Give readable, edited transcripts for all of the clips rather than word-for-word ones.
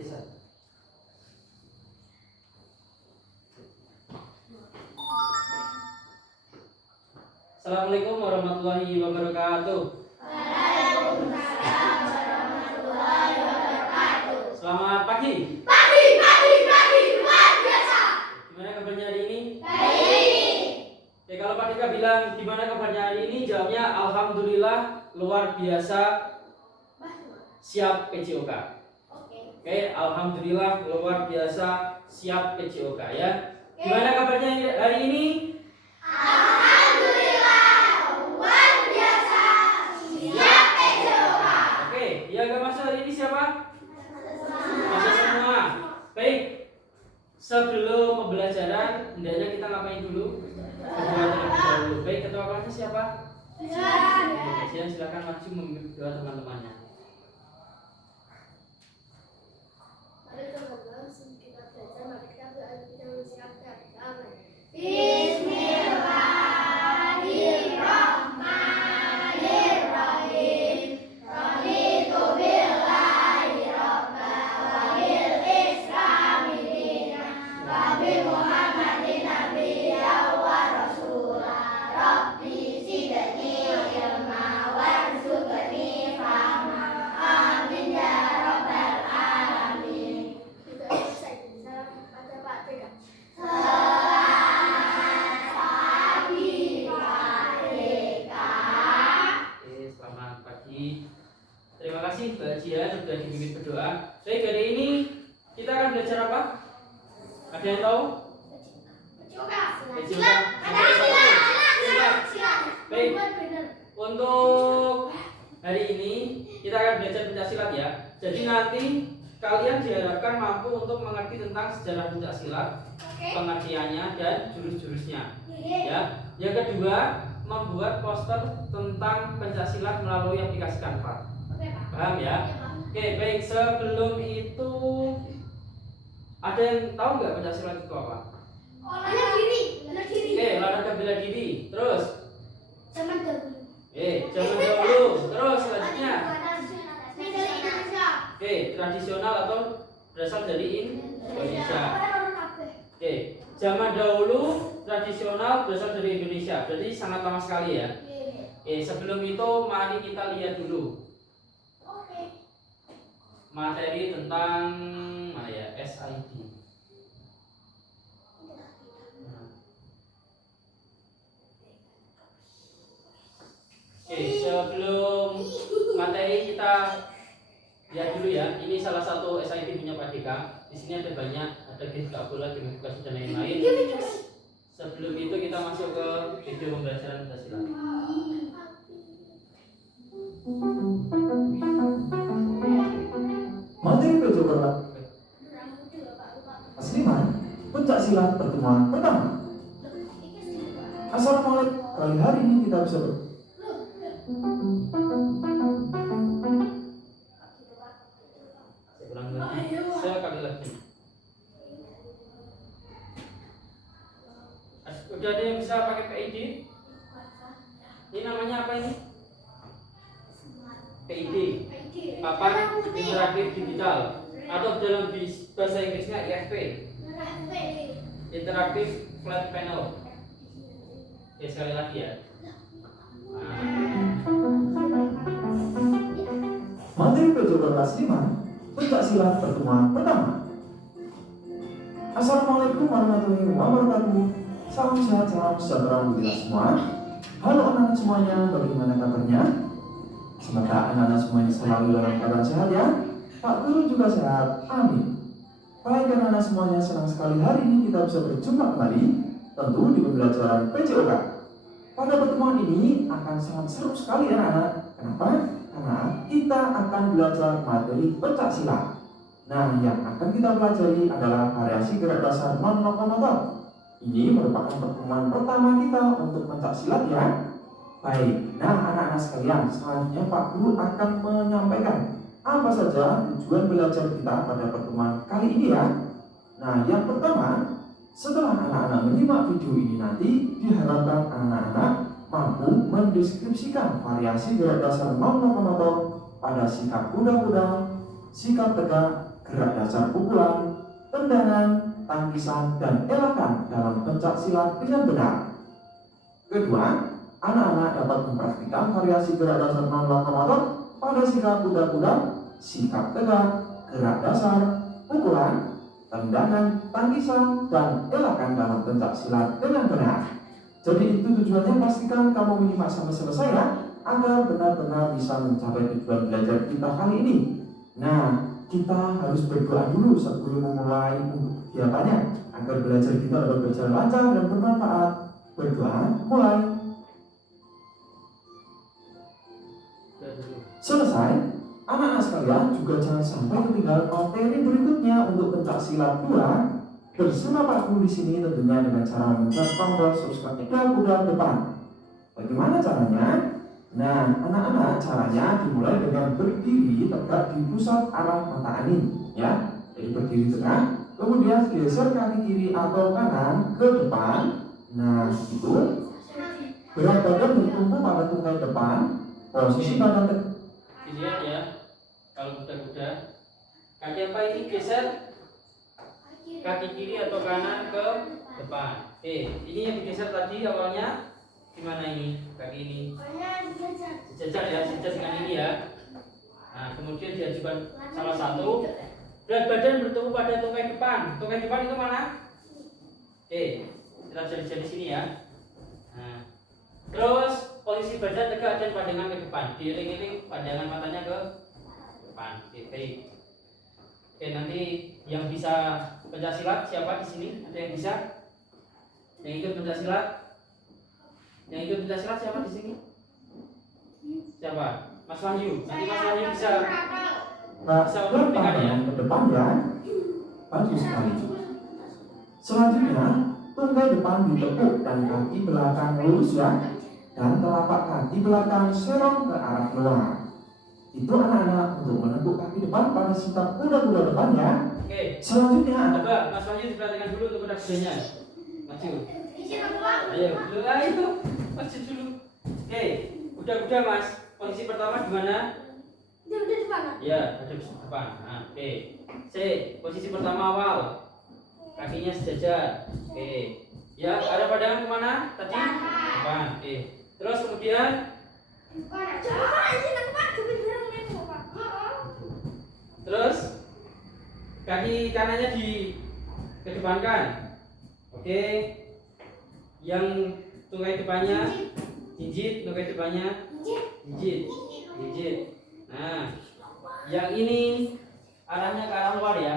Assalamualaikum warahmatullahi wabarakatuh. Waalaikumsalam warahmatullahi wabarakatuh. Selamat pagi. Pagi, luar biasa. Gimana kabarnya hari ini? Baik. Oke, kalau Pak Dika bilang gimana kabarnya hari ini, jawabnya alhamdulillah luar biasa siap PJOK. Oke, alhamdulillah luar biasa siap PJOK ya. Gimana kabarnya hari ini? Alhamdulillah luar biasa siap PJOK. Oke, yang gak masuk hari ini siapa? Masuk semua. Baik, sebelum pembelajaran hendaknya kita ngapain dulu? Berdoa terlebih dahulu. Baik, ketua kelasnya siapa? Ya, silakan maju memimpin doa teman-temannya. Mari teman-teman, kita belajar. Mari kita berdoa. Kita bersiapkan. Amin. Bismillahirrahmanirrahim. Raditu billahi rabba wa bil islami dinan wa bi Muhammadin nabiyya wa rasula. Rabbi zidni ilma warzuqni fahma. Amin ya rabbal alamin. Kita selesai. Salam pada Pak Dika. Selamat pagi. Terima kasih Mbak Jia sudah dibimbing berdoa. Baik, hari ini kita akan belajar apa? Ada yang tahu? Silakan. Baik. Untuk hari ini kita akan belajar pencaksilat ya. Jadi nanti kalian diharapkan mampu untuk mengerti tentang sejarah pencaksilat, pengertiannya dan jurus-jurusnya. Ya. Yang kedua, membuat poster tentang pencaksilat melalui aplikasi Canva. Paham ya? Oke, baik. Sebelum itu ada yang tahu nggak pencaksilat itu apa? Oke, olahraga bela diri. Terus? Zaman dahulu. Zaman dahulu. Terus selanjutnya? Oke, tradisional atau berasal dari Indonesia. Oke, zaman dahulu tradisional berasal dari Indonesia. Berarti sangat lama sekali ya. Sebelum itu mari kita lihat dulu materi tentang mana ya, SID. Sebelum materi kita lihat dulu ya. Ini salah satu SID punya Pak Dika. Di sini ada banyak, ada game tak bola, game edukasi dan lain-lain. Sebelum itu kita masuk ke video pembelajaran Pancasila. Materi PJOK Asliman pencaksilat pertemuan pertama. Assalamualaikum. Kali hari ini kita bisa Sekali lagi. Udah ada yang bisa pakai PID? Ini namanya apa ini? PID. Papan interaktif digital. Atau dalam bahasa Inggrisnya IFP. Interactive Flat Panel. Sekali lagi ya. materi PJOK kelas 5 pencaksilat pertemuan pertama. Assalamualaikum warahmatullahi wabarakatuh. Salam sehat, salam sejahtera untuk kita semua. Halo anak-anak semuanya, bagaimana kabarnya? Semoga anak-anak semuanya selalu dalam keadaan sehat ya. Pak Guru juga sehat, amin. Baik anak-anak semuanya, senang sekali hari ini kita bisa berjumpa kembali, tentu di pembelajaran PJOK. Pada pertemuan ini akan sangat seru sekali anak-anak. Kenapa? Karena kita akan belajar materi pencaksilat. Nah, yang akan kita pelajari adalah variasi gerak dasar non-lokomotor. Ini merupakan pertemuan pertama kita untuk pencaksilat ya. Baik, nah anak-anak sekalian, selanjutnya Pak Guru akan menyampaikan apa saja tujuan belajar kita pada pertemuan kali ini ya. Nah, yang pertama, setelah anak-anak menyimak video ini nanti diharapkan anak-anak mampu mendeskripsikan variasi gerak dasar non-lokomotor pada sikap kuda-kuda, sikap tegak, gerak dasar pukulan, tendangan, tangkisan, dan elakan dalam pencak silat dengan benar. Kedua, anak-anak dapat mempraktikkan variasi gerak dasar non-lokomotor pada sikap kuda-kuda, sikap tegak, gerak dasar, pukulan, tendangan, tangkisan, dan elakan dalam pencak silat dengan benar. Jadi itu tujuannya, pastikan kamu menyimak sampai selesai ya, agar benar-benar bisa mencapai tujuan belajar kita kali ini. Nah, kita harus berdoa dulu sebelum memulai untuk kegiatannya, agar belajar kita dapat berjalan lancar dan bermanfaat. Berdoa, mulai. Selesai. Anak-anak sekalian, juga jangan sampai ketinggalan materi berikutnya untuk pencak silat 2 bersama Pak Guru di sini, tentunya dengan cara memencet tombol subscribe kuda depan. Bagaimana caranya? Nah, anak-anak, caranya dimulai dengan berdiri tegak di pusat arah mata angin, ya. Jadi berdiri tegak, kemudian geser kaki kiri atau kanan ke depan. Nah, itu. Berat badan bertumpu pada tungkai depan, posisi badan tegak. Dilihat ya, kalau kuda-kuda, kaki apa ini geser? Kaki kiri atau kanan ke depan. Ini yang digeser tadi awalnya gimana ini? Kaki ini sejajar ya, sejajar dengan ini ya. Nah, kemudian diajukan salah satu. Berat badan bertumpu pada tungkai depan. Tungkai depan itu mana? Kita jadi sini ya. Nah, terus posisi badan tegak dan pandangan ke depan. Diiring-iring pandangan matanya ke depan. Baik. Nanti yang bisa pencaksilat siapa di sini? Ada yang bisa? Yang ikut pencaksilat? Yang ikut pencaksilat siapa di sini? Siapa? Mas Wahyu. Nanti Mas Wahyu bisa pandangan ke depan ya. Bagus sekali. Selanjutnya, tungkai depan ditekuk dan kaki belakang lurus ya, dan telapak kaki belakang serong ke arah keluar. Itu anak-anak untuk menekuk kaki depan pada sikap kuda-kuda depan ya. Selanjutnya, coba Mas Wahyu diperhatikan dulu untuk kuda-kudanya. Maju. Ayo, maju dulu. Kuda-kuda Mas. Posisi pertama di mana? Di depan. Ya, ada di depan. Nah, posisi pertama awal. Kakinya sejajar. Ya, ada pandangan kemana tadi? Depan. Terus kemudian terus kaki kanannya dikedepankan. Yang tungkai depannya jinjit, tungkai depannya jinjit. Nah, yang ini arahnya ke arah luar ya.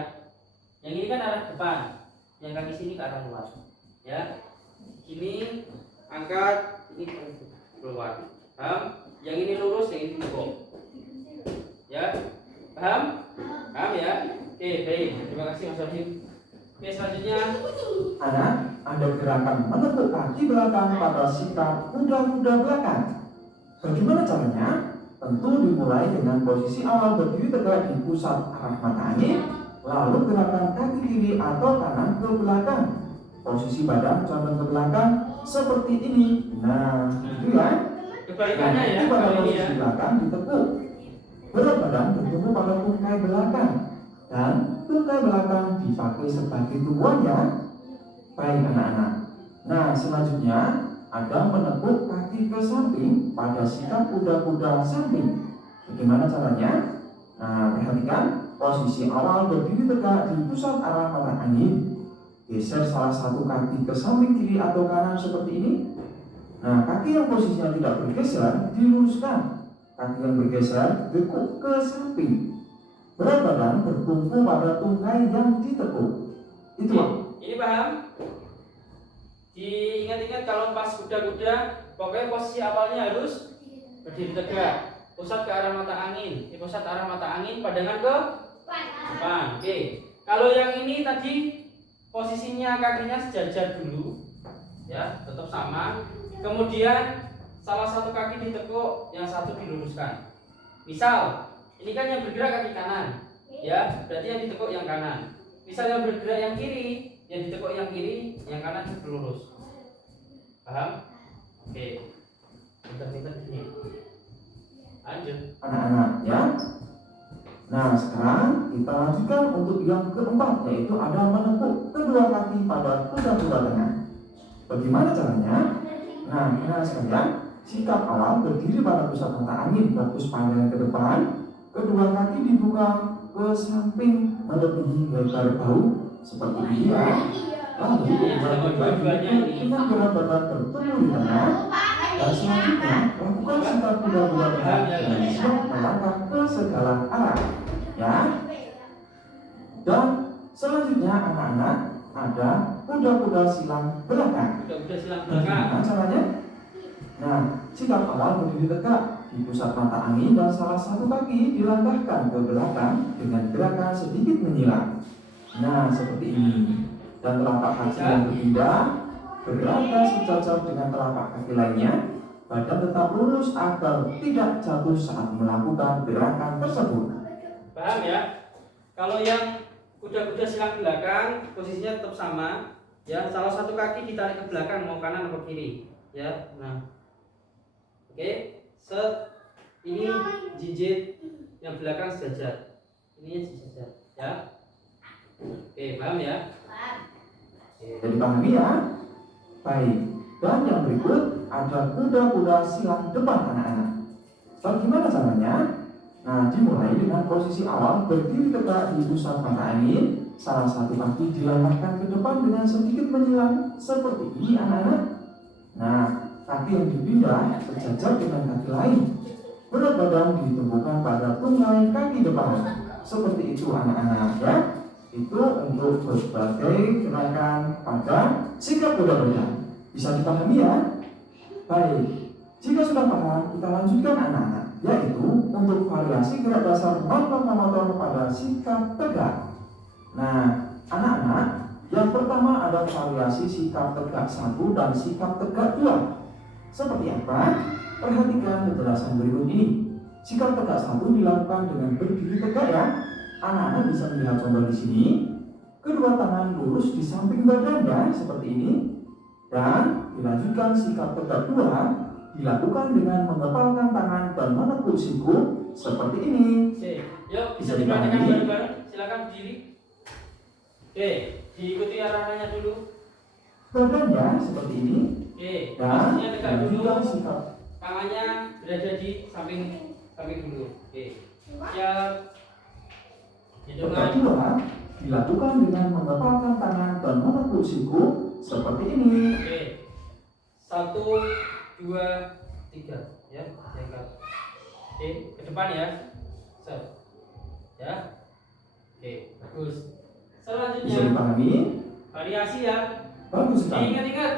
Yang ini kan arah depan. Yang kaki sini ke arah luar. Ya. Ini angkat, ini keluar. Paham? Yang ini lurus, yang ini tegak. Ya. Paham? Paham ya? Baik. Terima kasih Mas Wahyu. Selanjutnya anak, ada gerakan menekuk kaki belakang pada sikap kuda-kuda belakang. Bagaimana caranya? Tentu dimulai dengan posisi awal berdiri tegak di pusat arah mata angin, lalu gerakan kaki kiri atau kanan ke belakang. Posisi badan condong ke belakang seperti ini. Nah, itu ya. kebalikannya ya. Pada posisi belakang ditekuk. Berat badan bertumpu pada tungkai belakang, dan tungkai belakang dipakai sebagai tumpuan ya. Baik anak-anak. Nah, selanjutnya ada menekuk kaki ke samping pada sikap kuda-kuda samping. Bagaimana caranya? Nah, perhatikan posisi awal berdiri tegak di pusat arah mata angin. Geser salah satu kaki ke samping kiri atau kanan seperti ini. Nah, kaki yang posisinya tidak bergeser diluruskan. Kaki yang bergeser ditekuk ke samping. Berat badan bertumpu pada tungkai yang ditekuk. Itu ini paham? Diingat-ingat kalau pas kuda-kuda, pokoknya posisi awalnya harus berdiri tegak, pusat ke arah mata angin. Di pusat arah mata angin, pandangan ke depan. Kalau yang ini tadi posisinya kakinya sejajar dulu, ya, tetap sama. Kemudian salah satu kaki ditekuk, yang satu diluruskan. Misal, ini kan yang bergerak kaki kanan, ya, berarti yang ditekuk yang kanan. Misal yang bergerak yang kiri, yang ditekuk yang kiri, yang kanan itu lurus. Paham? Pintar-pintar ini. Lanjut. Anak-anak ya. Nah, sekarang kita lanjutkan untuk yang keempat, yaitu ada menekuk kedua kaki pada kuda-kuda tengah. Bagaimana caranya? Nah, anak sekalian, sikap awal berdiri pada pusat mata angin, fokus pandangan ke depan, kedua kaki dibuka ke samping melebihi lebar bahu seperti ini ya. Lalu kedua kaki dengan berat badan bertemu di tengah. Dan selanjutnya lakukan sikap kuda-kuda tengah dengan siap melangkah ke segala arah, ya. Dan selanjutnya anak-anak ada kuda-kuda silang belakang. Kuda-kuda silang belakang. Bagaimana caranya? Nah, sikap awal berdiri tegak di pusat mata angin dan salah satu kaki dilangkahkan ke belakang dengan gerakan sedikit menyilang. Nah, seperti ini. Dan telapak kaki yang berpindah bergerak sejajar dengan telapak kaki lainnya. Badan tetap lurus agar tidak jatuh saat melakukan gerakan tersebut. Paham ya? Kalau yang kuda-kuda silang belakang posisinya tetap sama, ya. Salah satu kaki ditarik ke belakang mau kanan atau kiri, ya. Nah, oke, set ini jinjit yang belakang sejajar, ini sejajar, ya. Oke, paham ya? Jadi pahami ya? Baik. Dan yang berikut ada kuda-kuda silang depan anak-anak. Bagaimana caranya? Nah, dimulai dengan posisi awal berdiri tegak di pusat mata angin. Salah satu kaki dilangkahkan ke depan dengan sedikit menyilang seperti ini anak-anak. Nah, kaki yang dipindah sejajar dengan kaki lain. Berat badan ditemukan pada tungkai kaki depan. Seperti itu anak-anak ya. Itu untuk berbagai gerakan pada sikap kuda-kuda. Bisa dipahami ya? Baik. Jika sudah paham, kita lanjutkan anak-anak, yaitu untuk variasi gerak dasar motor pada sikap tegak. Nah, anak-anak, yang pertama ada variasi sikap tegak 1 dan sikap tegak 2. Seperti apa? Perhatikan penjelasan berikut ini. Sikap tegak 1 dilakukan dengan berdiri tegak ya. Anak-anak bisa melihat contoh di sini. Kedua tangan lurus di samping badan ya, seperti ini. Dan dilanjutkan sikap tegak 2 dilakukan dengan mengepalkan tangan dan menekuk siku seperti ini. Oke, yuk bisa dipraktekkan bareng-bareng. Silakan berdiri. Oke, diikuti arahannya dulu. Badannya seperti ini. Oke, Dan posisinya tegak dulu. dilanjutkan sikap Tangannya berada di samping dulu. Oke, siap. tegak Hitungan. 2 dilakukan dengan mengepalkan tangan dan menekuk siku seperti ini. Oke, 1, 2, 3, ya, diangkat. Oke, ke depan ya, set, ya. Oke, bagus. Bisa Selanjutnya dipahami? variasi ya. Bagus sekali. Ingat-ingat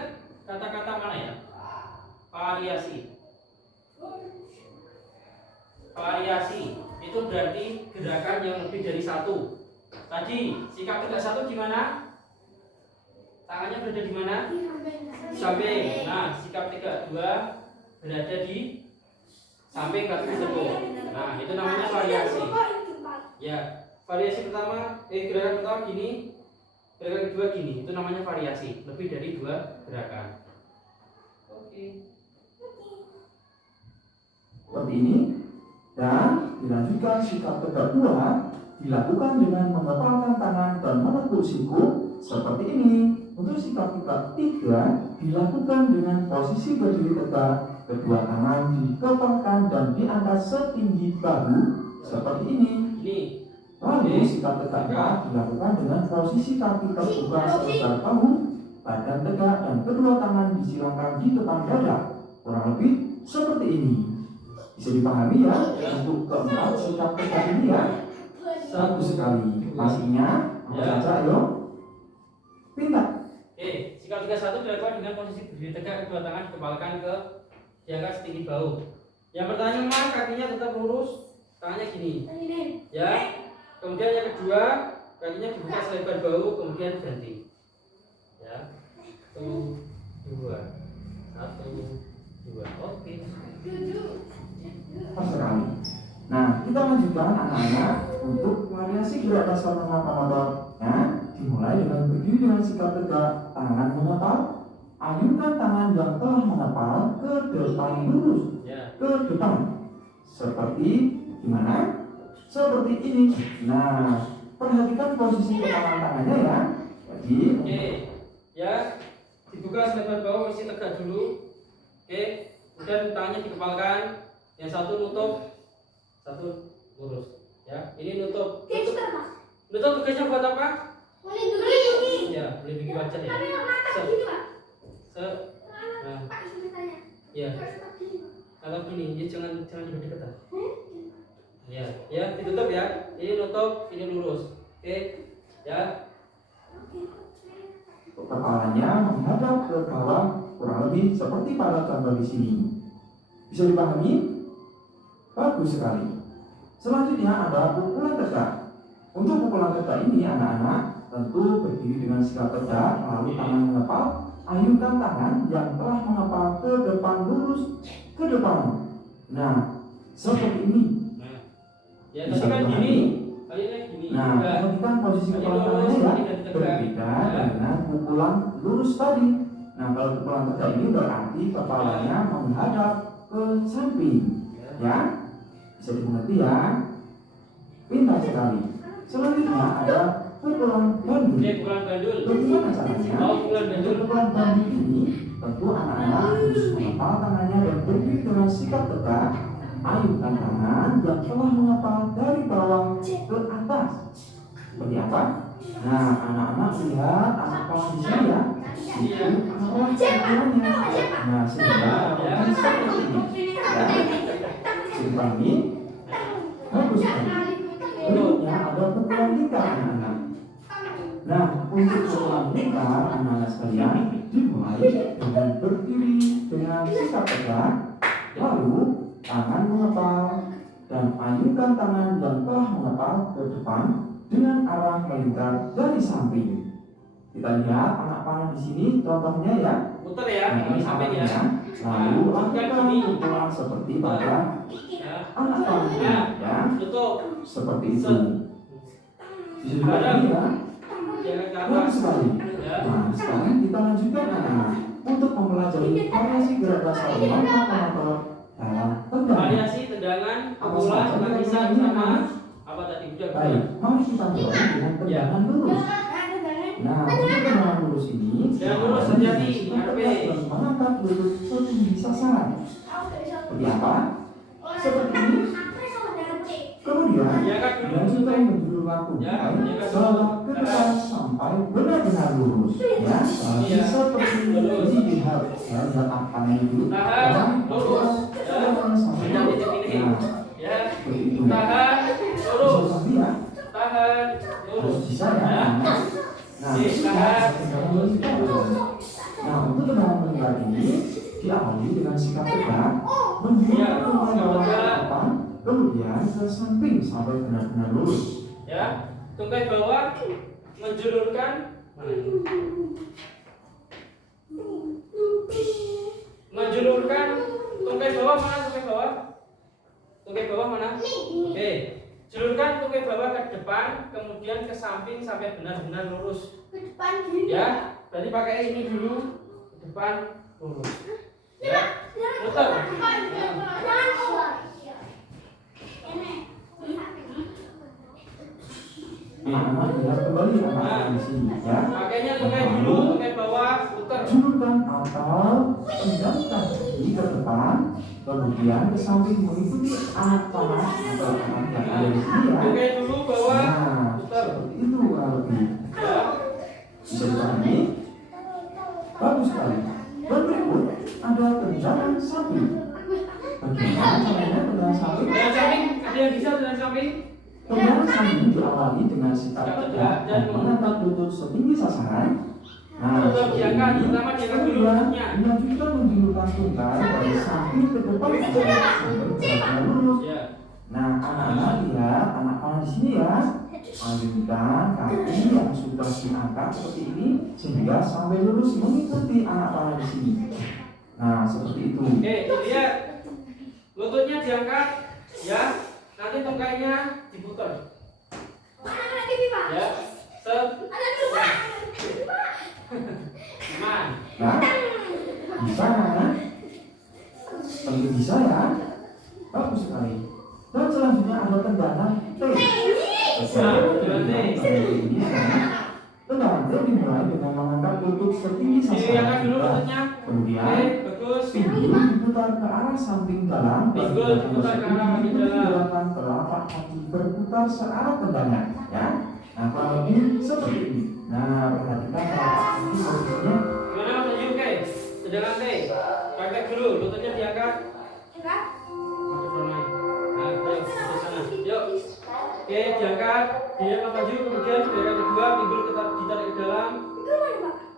kata-kata mana ya? Variasi. Variasi itu berarti gerakan yang lebih dari 1. Tadi sikap tegak 1 gimana? Tangannya berada di mana? Di samping. Nah, sikap tegak 2 berada di samping kaki tersebut. Nah, itu namanya variasi. Ya, variasi pertama, gerakan pertama gini, gerakan kedua gini. Itu namanya variasi. Lebih dari 2 gerakan. Oke. Seperti ini. Dan dilanjutkan sikap tegak 2 dilakukan dengan mengepalkan tangan dan menekuk siku seperti ini. Untuk sikap tegak 3 dilakukan dengan posisi berdiri tegak, kedua tangan dikepalkan dan diangkat setinggi bahu seperti ini. Ini. Lalu sikap tegak 4 dilakukan dengan posisi kaki terbuka selebar bahu, badan tegak dan kedua tangan disilangkan di depan dada, kurang lebih seperti ini. Bisa dipahami ya? Untuk keempat sikap tegak ini ya. Bagus sekali. Pastinya apa saja ayo? Pindah. Oke, sikap 31 dilakukan dengan posisi berdiri tegak, kedua tangan dikepalkan ke diangkat setinggi bahu. Yang pertama kakinya tetap lurus, tangannya gini. Ya. Kemudian yang kedua, kakinya dibuka selebar bahu, kemudian berhenti. Ya. 1, 2. 1, 2. Oke. Pas sekali. Nah, kita lanjutkan anak-anak untuk variasi gerak dasar motor-motornya. Dimulai dengan berdiri dengan sikap tegak, tangan mengepal, ayunkan tangan yang telah mengepal ke depan lurus, Ya. ke depan. Seperti gimana? seperti ini. Nah, perhatikan posisi kepalan tangannya ya. Jadi, Oke, ya, dibuka selebar bawah, masih tegak dulu. Oke, kemudian tangannya dikepalkan. Yang satu nutup, satu lurus. Ya, ini nutup. Gesper mas. Nutup tugasnya buat apa? Melindungi. Ya, melindungi wajah ya. Tapi yang mata Se, gini pak. se, nah, Pakai sulitannya. ya. Harus pakai gini pak. Kalau gini, ya jangan dekat-dekat. Ya, ya, ditutup ya. Ini nutup, ini lurus. Oke, ya. kepalanya menghadap ke bawah kurang lebih seperti pada contoh di sini. Bisa dipahami? Bagus sekali. Selanjutnya ada pukulan tegak. Untuk pukulan tegak ini anak-anak tentu berdiri dengan sikap tegak, lalu tangan mengepal, ayunkan tangan yang telah mengepal ke depan lurus ke depan. Nah, seperti ini. Nah, ya Bisa tadi kan dipahami? gini, kali ini gini. Nah, Enggak. perhatikan posisi Ini kepala lurus, tangannya ya, ini dari tegak. berbeda Ya. dengan pukulan lurus tadi. Nah, kalau pukulan tegak ini berarti kepalanya menghadap ke samping. Ya, bisa dimengerti ya. Pintar sekali. Selanjutnya ada pukulan bandul. Oke, pukulan bandul. Bagaimana caranya? Oh, pukulan bandul. Untuk pukulan bandul ini tentu anak-anak harus mengepal tangannya dan berdiri dengan sikap tegak. Ayunkan tangan yang telah mengepal dari bawah ke atas. Seperti apa? Nah, anak-anak lihat anak kepala di sini ya. Itu arah tangannya. Nah, sehingga akan seperti ini. Ya, simpani. Bagus sekali. Berikutnya ada pukulan lingkar anak-anak. Nah, untuk pukulan lingkar anak-anak sekalian dimulai dengan berdiri dengan sikap tegak, lalu tangan mengepal dan ayunkan tangan yang telah mengepal ke depan dengan arah melingkar dari samping. Kita lihat anak panah di sini contohnya ya. Putar ya, Nah, ini sampai ya. arahnya. Lalu lakukan pukulan seperti pada Ya, anak panah ya. tutup. Seperti itu. Bisa dipahami ya. Jangan ke Bagus atas. sekali. Ya. Nah, sekarang kita lanjutkan anak-anak untuk mempelajari variasi gerak dasar motor dalam tendangan. Variasi tendangan, pukulan, lapisan sama apa tadi udah Baik, mari kita mulai dengan tendangan lurus. Nah, untuk tendangan lurus ini, Tendangan lurus, hati-hati, RP. dan mengangkat lutut setinggi sasaran. Seperti apa? Seperti ini. Kemudian, Diangkat dulu. dilanjutkan menjulurkan Ya, tungkai diangkat dulu. selama ke depan sampai benar-benar lurus. Ya, Iya. seperti ini dilihat. Ya, lihat apa itu. Tahan, lurus. Ya. Jangan titik ini. Nah, Ya. seperti itu. Tahan, Bisa lurus. pahami ya? Tahan, Harus lurus. bisa ya. Ya. Nah, Tahan. nah, untuk tendangan melingkar ini diawali dengan sikap tegak, menjulurkan tungkai bawah ke depan, kemudian ke samping sampai benar-benar lurus. Ya. Tungkai bawah menjulurkan menjulurkan tungkai bawah mana tungkai bawah? Tungkai bawah mana? Oke. Julurkan tungkai bawah ke depan, kemudian ke samping sampai benar-benar lurus. Ya, berarti pakai ini dulu ke depan lurus. Ya, muter. Anak-anak lihat kembali anak-anak di sini ya. Pakainya tungkai dulu, tungkai bawah, puter. Julurkan atau tendangkan kaki ke depan, kemudian ke samping mengikuti anak panah atau anak yang ada di sini ya. Tungkai dulu bawah, Nah, puter. seperti itu kurang lebih. Ya, Bisa dipahami? Bagus sekali. Dan berikut ada tendangan samping. Bagaimana caranya tendangan samping? dengan samping, ada yang bisa dengan samping? Tendangan samping diawali dengan sikap tegak dan mengangkat lutut setinggi sasaran. Nah, Tetap seperti diangkat, ini. pertama diangkat dulu Kemudian lututnya. dilanjutkan menjulurkan tungkai dari samping ke depan sampai benar-benar lurus. Ya, Nah, anak-anak lihat anak panah di sini ya. Lanjutkan kaki yang sudah diangkat seperti ini sehingga sampai lurus mengikuti anak panah di sini. Nah, seperti itu. oke, lihat. Lututnya diangkat, ya. Nanti tungkainya diputar. Ya, set, aman. Nah, bisa kan? Tentu bisa ya. Bagus sekali. Dan selanjutnya ada tendangan T. Tendangan T dimulai dengan mengangkat lutut setinggi sasaran kita. Kemudian pinggul diputar ke arah samping dalam dan gerakan telapak kaki berputar searah tendangan, ya. Nah, kurang lebih seperti ini. Nah, perhatikan telapak kaki posisinya. Gimana Mas Ayu? Oke, tendangan T. Praktek dulu, lututnya diangkat. Nah, yuk, ke sana. Yuk. Oke, diangkat. Dia Mas Ayu, kemudian gerakan kedua, pinggul tetap ditarik ke dalam.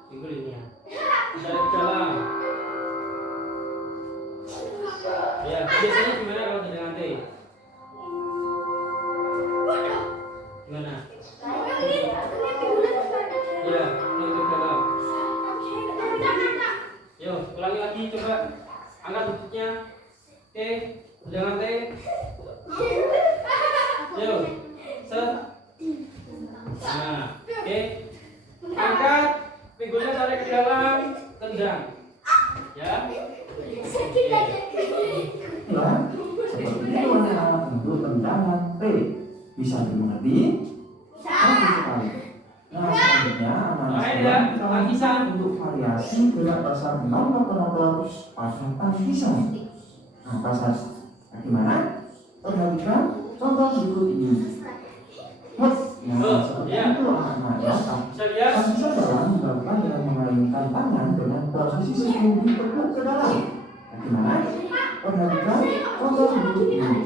Pinggul ini ya. Ditarik ke dalam. Ya, biasanya gimana kalau tendangan T? Gimana? Ya, tarik ke dalam. Yuk, ulangi lagi, coba angkat lututnya. Oke, tendangan T. Yuk, set. Nah, oke. Angkat, pinggulnya tarik ke dalam, tendang. Ya. Ya, seperti itu anak-anak untuk tendangan T. Bisa dimengerti? Bagus sekali. Nah, selanjutnya anak-anak kita lanjutkan untuk variasi gerak dasar nomor-nomor pada tangkisan. Nah, pasal bagaimana? Perhatikan contoh berikut ini. Nah, seperti itu anak-anak ya. Tangkisan dalam dilakukan dengan mengalihkan tangan dengan posisi sebelum ditekuk ke dalam. Bagaimana? Perhatikan contoh berikut ini.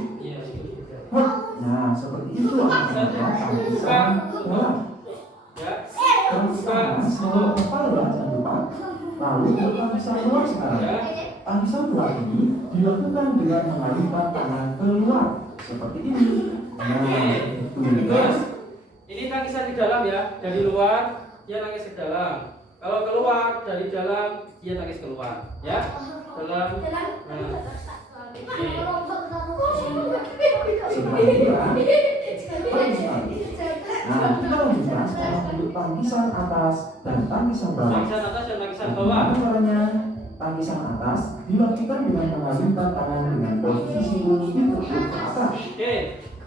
Nah, seperti itu anak-anak ya. Tangkisan dalam. Selalu kepala jangan lupa. Lalu tangkisan luar sekarang. Tangkisan luar ini dilakukan dengan mengalihkan tangan keluar seperti ini. Nah, itu. Ini tangkisan di dalam ya, dari luar dia tangkis ke dalam. Kalau keluar dari dalam dia tangkis keluar, ya. Dalam. Nah, kita lanjutkan sekarang untuk tangkisan atas dan tangkisan bawah. Tangkisan atas dan tangkisan bawah. Caranya, tangkisan atas dilakukan dengan mengalihkan tangan dengan posisi siku ditekuk ke atas. Oke.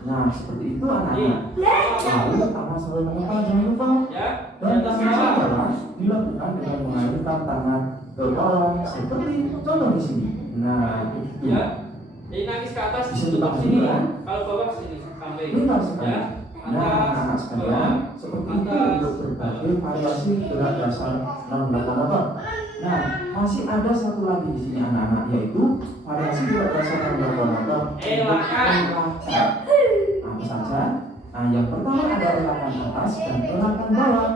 Nah, seperti itu anak-anak. Lalu tangan selalu mengepal, jangan lupa. Ya. Dan tangkisan bawah dilakukan dengan mengalihkan tangan ke bawah seperti contoh di sini. Nah, begitu. Ya. Ini tangkis ke atas Bisa tutup dipakai sini. kan? Kalau bawah sini sampai. Pintar sekali. Ya. Nah, anak-anak sekalian, seperti itu untuk berbagai variasi gerak dasar non-lokomotor. Nah, masih ada satu lagi di sini anak-anak, yaitu variasi gerak dasar non-lokomotor. Elakan. Apa saja? Nah, yang pertama ada elakan atas dan elakan bawah.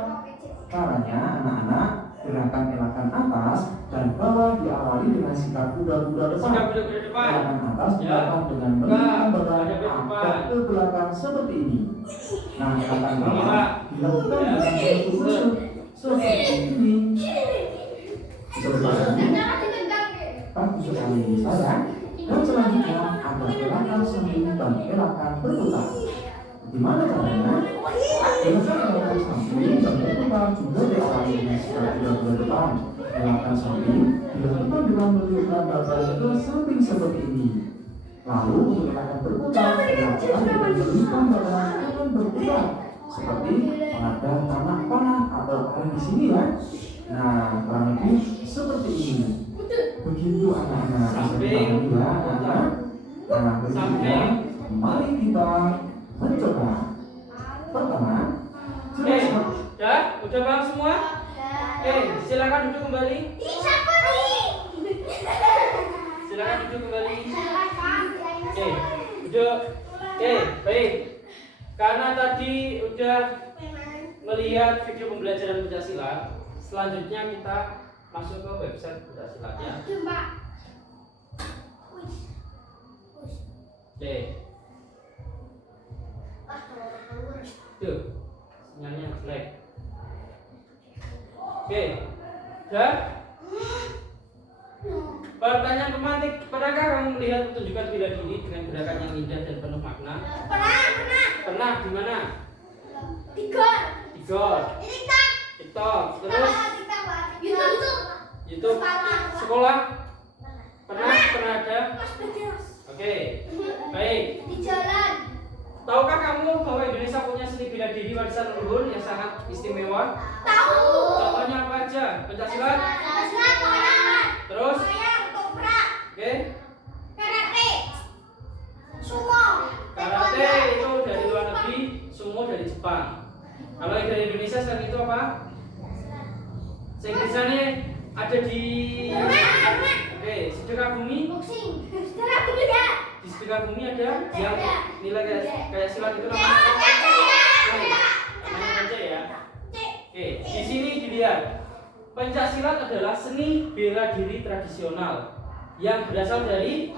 Caranya anak-anak, gerakan elakan atas dan bawah diawali dengan sikap kuda-kuda depan. Sikap kuda-kuda depan. Elakan atas Ya. dilakukan dengan melingkar badan Ada depan. agak ke belakang seperti ini. Nah, elakan bawah Ya. dilakukan dengan bentuk rusuk seperti ini. Seperti ini. Bagus sekali sayang. Dan selanjutnya ada elakan samping dan elakan berputar. Gimana caranya? Elakan samping dan berputar juga diawali dengan sikap kuda-kuda depan. Elakan samping dilakukan dengan melihatkan badan ke samping seperti ini. Lalu untuk elakan berputar dilakukan dengan melihatkan badan akan berputar seperti menghadap anak panah atau air di sini ya. Nah, kurang lebih seperti ini. Begitu anak-anak. Samping. Ya, anak. Nah, berikutnya mari kita mencoba. Pertama, Oke. Ya, udah paham semua? Oke, silakan duduk kembali. Silakan duduk kembali. Oke, duduk. Oke, baik. Karena tadi udah melihat video pembelajaran Pencaksilat, selanjutnya kita masuk ke website Pencaksilat ya. Oke. Tuh, sinyalnya jelek. Oke, udah? Pertanyaan pemantik, pernahkah kamu melihat pertunjukan bela diri dengan gerakan yang indah dan penuh makna? Pernah, di mana? Di gor. TikTok. Terus YouTube. Sekolah? Pernah ada? Oke, baik. Di jalan. Tahukah kamu bahwa Indonesia punya seni bela diri warisan leluhur yang sangat istimewa? Tahu. Contohnya apa aja? Pencaksilat. Terus? Oke. Karate itu dari luar negeri, sumo dari Jepang. Kalau yang dari Indonesia selain itu apa? Inggrisannya ada di oke, sedekah bumi. Di sedekah bumi ada yang nilai kayak silat itu namanya aja ya. Oke, di sini dilihat. Pencaksilat adalah seni bela diri tradisional yang berasal dari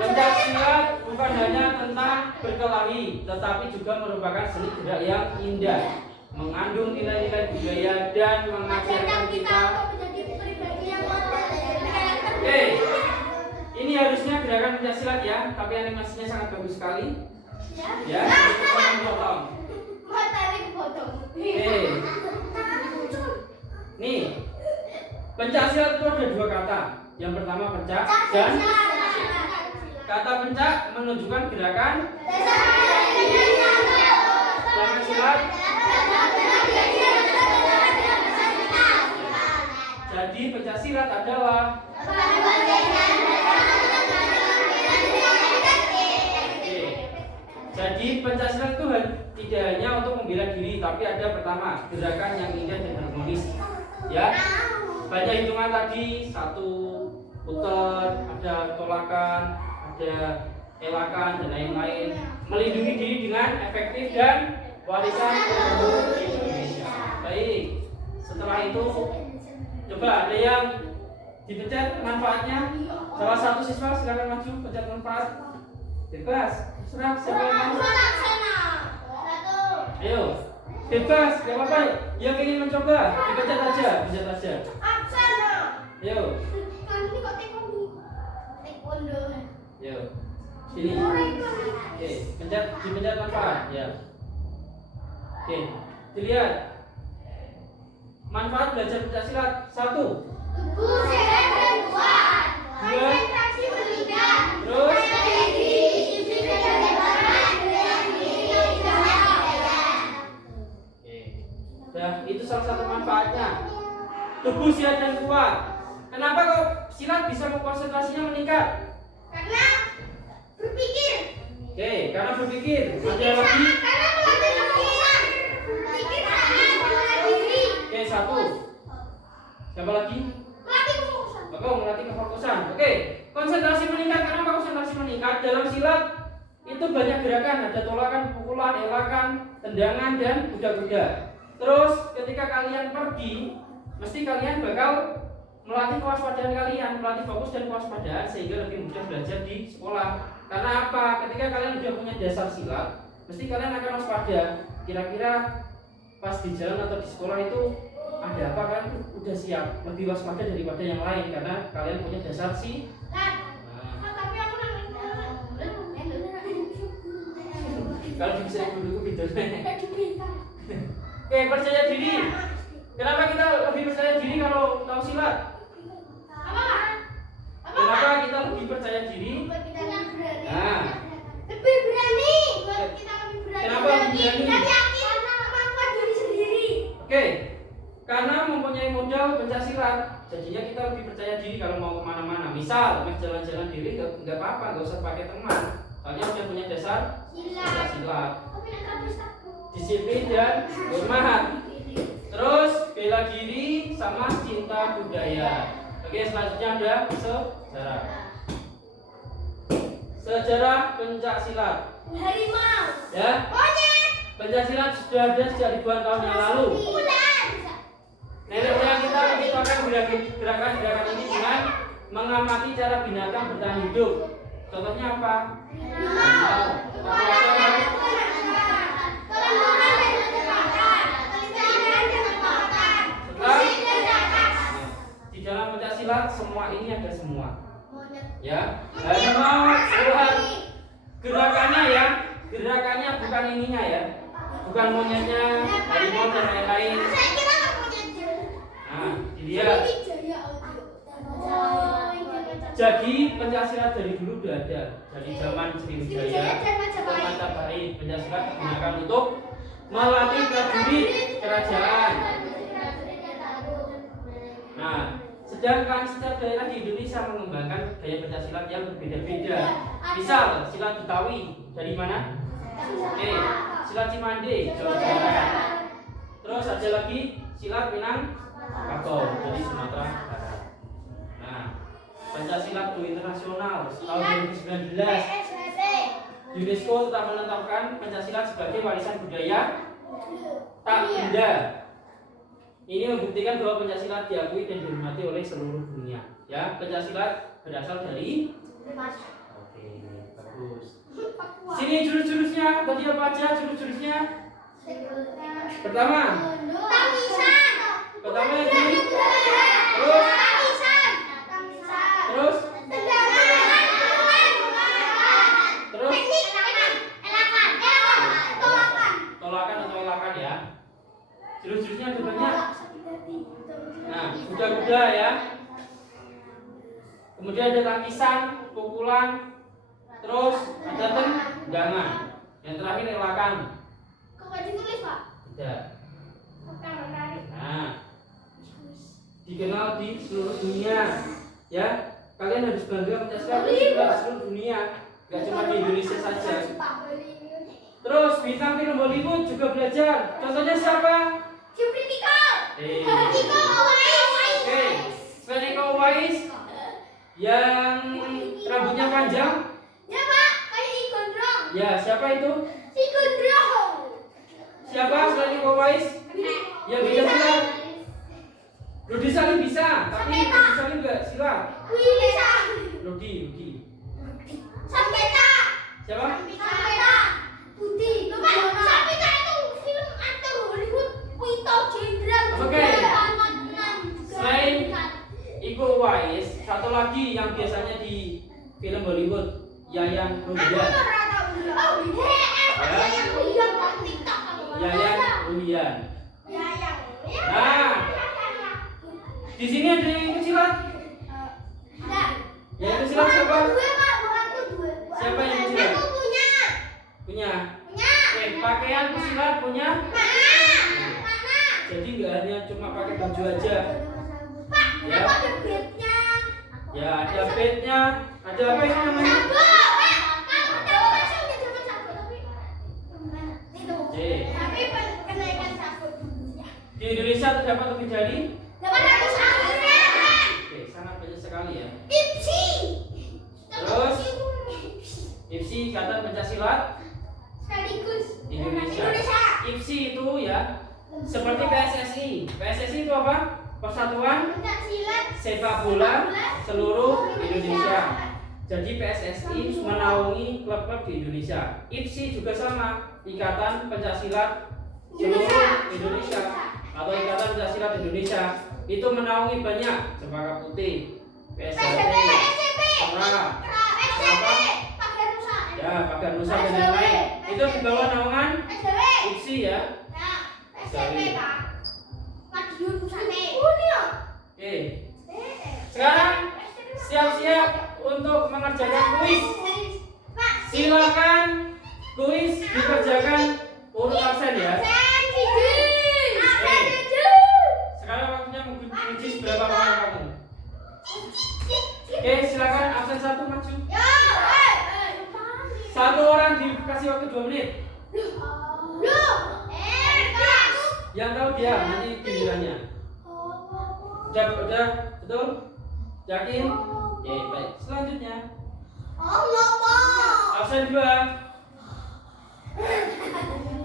pencaksilat bukan hanya tentang berkelahi, tetapi juga merupakan seni gerak yang indah, mengandung nilai-nilai budaya dan mengajarkan kita. Oke, ini harusnya gerakan pencaksilat ya, tapi animasinya sangat bagus sekali. Ya, potong. Oke, nih pencaksilat itu ada dua kata. Yang pertama pencak dan kata pencak menunjukkan gerakan. Gerakan silat. Jadi pencak silat adalah jadi pencak silat itu tidak hanya untuk membela diri, tapi ada pertama gerakan yang indah dan harmonis. Ya, banyak hitungan tadi, 1 putar, ada tolakan, ada elakan dan lain-lain. Melindungi diri dengan efektif dan warisan leluhur Indonesia. Baik, setelah itu coba ada yang dipencet manfaatnya. Salah satu siswa silakan maju pencet manfaat. Bebas, serah siapa yang mau. Ayo, bebas, gak apa-apa. Yang ingin mencoba, dipencet aja, pencet aja. Ayo. Yo, sini. Oke, dipencet manfaat. Ya. Oke, dilihat. Manfaat belajar pencaksilat 1. Tubuh sehat dan kuat. Konsentrasi meningkat. Terus. Nah, itu salah satu manfaatnya. Tubuh sehat dan kuat. Kenapa kok silat bisa konsentrasinya meningkat? Karena berpikir. Oke, karena berpikir. Ada lagi? Karena melatih kefokusan. Berpikir karena mengolah diri. Oke, 1. Siapa lagi? Melatih kefokusan. Melatih kefokusan. Oke, konsentrasi meningkat. Kenapa konsentrasi meningkat? Dalam silat itu banyak gerakan, ada tolakan, pukulan, elakan, tendangan dan kuda-kuda. Terus ketika kalian pergi, mesti kalian bakal melatih kewaspadaan kalian, melatih fokus dan kewaspadaan sehingga lebih mudah belajar di sekolah. Karena apa? Ketika kalian sudah punya dasar silat, mesti kalian akan waspada. Kira-kira pas di jalan atau di sekolah itu ada apa, kan udah siap, lebih waspada daripada yang lain karena kalian punya dasar sih. Tapi aku Kalau bisa dulu gitu. Oke, percaya diri. Kenapa kita lebih percaya diri kalau tahu silat? Kenapa kita lebih percaya diri? Nah, lebih berani. Kita lebih berani. Kenapa lebih berani? Dan yakin kemampuan diri sendiri. Oke, karena mempunyai modal pencaksilat, jadinya kita lebih percaya diri kalau mau kemana-mana. Misal, mau jalan-jalan diri nggak apa-apa, nggak usah pakai teman. Soalnya udah punya dasar silat. Disiplin dan hormat. Terus bela diri sama cinta budaya. Oke, selanjutnya ada sejarah. Sejarah pencaksilat. Harimau. Ya. Monyet. Pencaksilat sudah ada sejak ribuan tahun yang lalu. Nenek moyang kita menciptakan gerakan-gerakan ini dengan mengamati cara binatang bertahan hidup. Contohnya apa? Di dalam pencaksilat semua ini ada semua. Ya, harimau, ular. Gerakannya ya, gerakannya bukan ininya ya, bukan monyetnya, harimau dan lain-lain. Nah, dilihat. Jadi pencaksilat dari dulu sudah ada. Dari zaman Sriwijaya dan ke Majapahit, pencaksilat digunakan untuk melatih prajurit kerajaan. Nah, sedangkan setiap daerah di Indonesia mengembangkan gaya pencaksilat yang berbeda-beda. Misal silat Betawi dari mana? Oke, silat Cimande, Jawa Barat. Terus ada lagi silat Minangkabau dari Sumatera Barat. Nah, pencaksilat internasional tahun 2019 UNESCO telah menetapkan pencaksilat sebagai warisan budaya tak benda. Ini membuktikan bahwa pencaksilat diakui dan dihormati oleh seluruh dunia. Ya, pencaksilat berasal dari. Oke, bagus. Sini jurus-jurusnya, tadi apa aja jurus-jurusnya? Pertama yang ini. Terus tolakan atau elakan ya. Jurus-jurusnya ada banyak. Nah, kuda-kuda ya. Kemudian ada tangkisan, pukulan, terus ada tendangan. Yang terakhir elakan. Tidak. Nah, dikenal di seluruh dunia. Ya, kalian harus bangga pencaksilat di seluruh dunia. Gak cuma di Indonesia saja. Terus bintang film Hollywood juga belajar. Contohnya siapa? Oke, Iko Uwais yang rambutnya panjang. Ya, siapa itu? Siapa selain Iko Uwais? Yang bisa silat? Rudi Salim bisa, tapi Rudi Salim enggak silat. Rudi. Siapa? Selain Iko Uwais, satu lagi yang biasanya di film Hollywood, Yayan Ruhian. Yayan Ruhian. Nah, di sini ada yang ikut silat. Yang ikut silat siapa? Siapa yang ikut silat? Punya. Oke, pakaian pesilat punya. Jadi nggak hanya cuma pakai baju aja. Ya. Ya, ada bednya. Ada apa ini namanya? Oke. Di Indonesia terdapat lebih dari. Oke, sangat banyak sekali ya. Terus IPSI Ikatan Pencaksilat Indonesia. IPSI itu ya seperti PSSI. PSSI itu apa? Persatuan Sepak Bola Seluruh Indonesia. Jadi PSSI menaungi klub-klub di Indonesia. IPSI juga sama, Ikatan Pencaksilat Seluruh Indonesia atau Ikatan Pencaksilat Indonesia. Itu menaungi banyak Cempaka Putih, PSSI, Pra, ya Pagar Nusa dan lain-lain. Itu di bawah naungan IPSI ya. Oke. Sekarang siap-siap untuk mengerjakan kuis. Silakan kuis dikerjakan urut absen ya. Sekarang waktunya menguji seberapa paham kamu. Oke, silakan absen satu maju. Satu orang dikasih waktu 2 menit. Yang tahu dia nanti gilirannya. Udah, betul? Yakin? Oke, baik. Selanjutnya. Absen 2.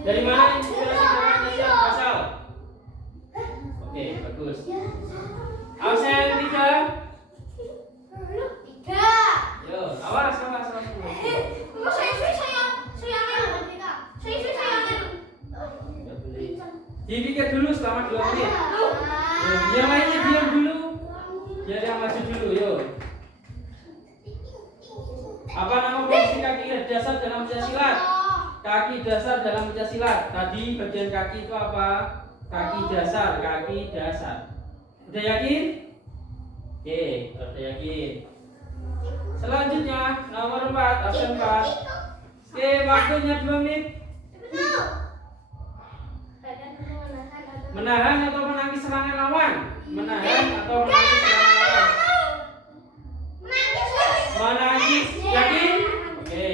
Dari mana inspirasi Indonesia berasal? Oke, bagus. Absen 3. Yo, awas semua. Dipikir dulu selama 2 menit. Yang lainnya diam dulu. Dia yang maju dulu, yuk. Apa nama posisi kaki dasar dalam pencaksilat? Kaki dasar dalam pencaksilat. Tadi bagian kaki itu apa? Kaki dasar. Udah yakin? Oke, udah yakin. Selanjutnya nomor 4, absen 4. Oke, waktunya 2 menit. Menahan atau menangkis serangan lawan? Menahan atau menangkis serangan lawan? Menangkis. Yakin? Oke.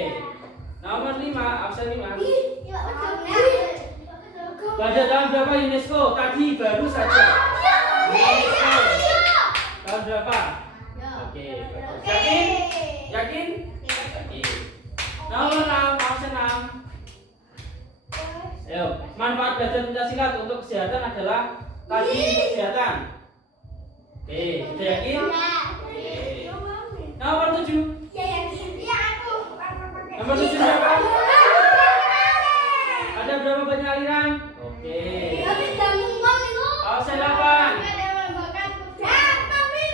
Nomor 5, absen 5. Pada tahun berapa UNESCO? Tadi baru saja. UNESCO. Tahun berapa? Oke, bagus. Yakin? Yakin? Yakin. Nomor 6, absen 6. Ayo, manfaat belajar pencaksilat untuk kesehatan adalah tadi untuk kesehatan. Oke, sudah yakin? Oke. Nomor 7. Nomor 7 berapa? Ada berapa banyak aliran? Oke. Absen 8.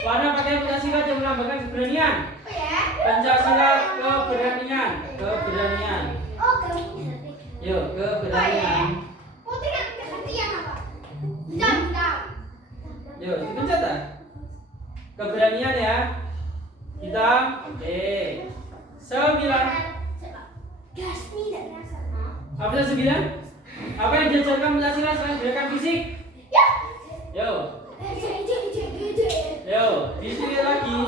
Warna pakaian pencaksilat yang melambangkan keberanian. Pencaksilat keberanian, keberanian. Yuk, keberanian. Yuk, dipencet tak? Keberanian ya. Hitam. Oke. 9. Apa 9? Apa yang diajarkan pencaksilat selain gerakan fisik? Yuk. Yuk, fisik lagi.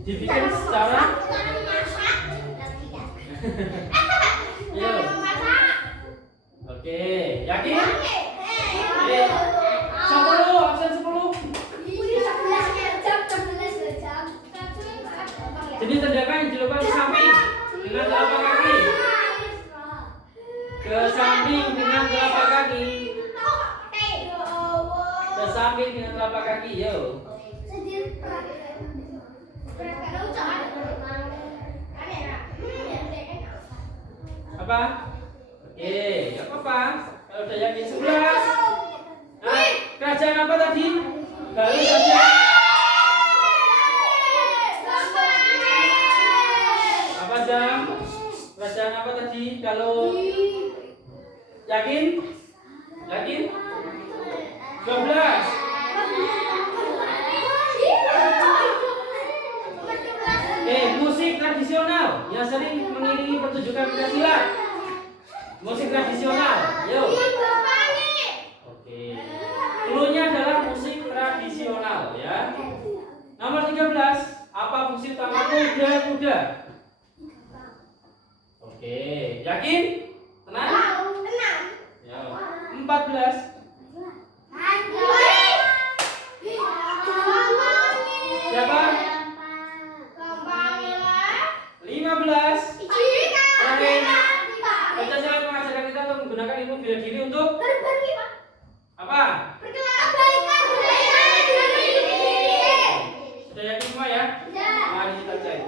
Dibikin secara. Yuk. Oke, yakin? Oke. 10, absen 10. Jenis tendakan yang dilakukan ke samping dengan telapak kaki. Ke samping dengan telapak kaki. Ke samping dengan telapak kaki, yuk. Apa? Oke, gak apa-apa. Kalau udah yakin 11. Nah, kerajaan apa tadi? Baru saja. Apa jam? Kerajaan apa tadi? Kalau yakin? Yakin? 12. Musik tradisional yang sering mengiringi pertunjukan pencaksilat. Musik tradisional, yuk. Oke. Cluenya adalah musik tradisional ya. Nomor 13, apa fungsi utama kuda-kuda? Oke, yakin? Tenang? Ya. 14. Siapa? 15. Pencaksilat mengajarkan kita untuk menggunakan ilmu bela diri untuk apa? Sudah yakin semua ya? Mari kita cek.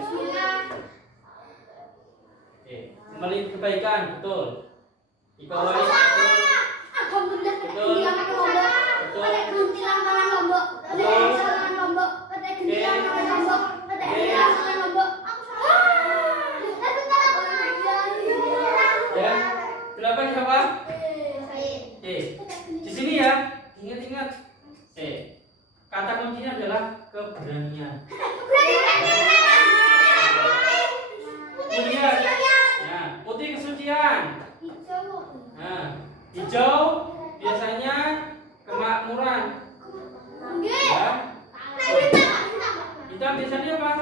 Oke, kembali kebaikan, betul. Ikawai, betul. Ya, kenapa siapa? Di sini ya, ingat-ingat. Kata kuncinya adalah keberanian. Kemudian, ya, putih kesucian. Nah, hijau biasanya kemakmuran. Ya. Hitam biasanya apa?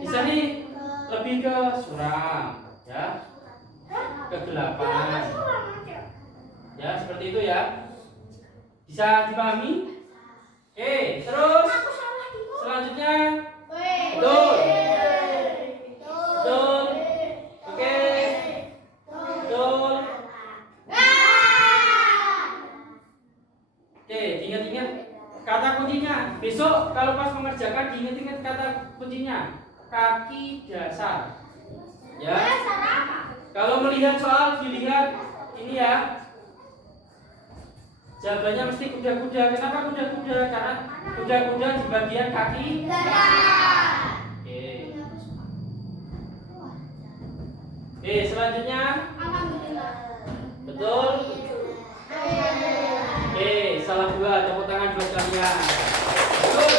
Bisa nih lebih ke suram, ya, kegelapan. Ya, seperti itu ya. Bisa dipahami? Oke, terus selanjutnya betul. Betul. Oke. Betul. Oke, ingat-ingat kata kuncinya. Besok kalau pas mengerjakan diingat-ingat kata kuncinya. Kaki dasar. Ya. Kalau melihat soal dilihat ini ya. Jawabannya mesti kuda-kuda. Kenapa kuda-kuda? Karena kuda-kuda di bagian kaki. Oke. Oke, selanjutnya. Betul. Oke, salah 2. Tepuk tangan buat kalian. Betul.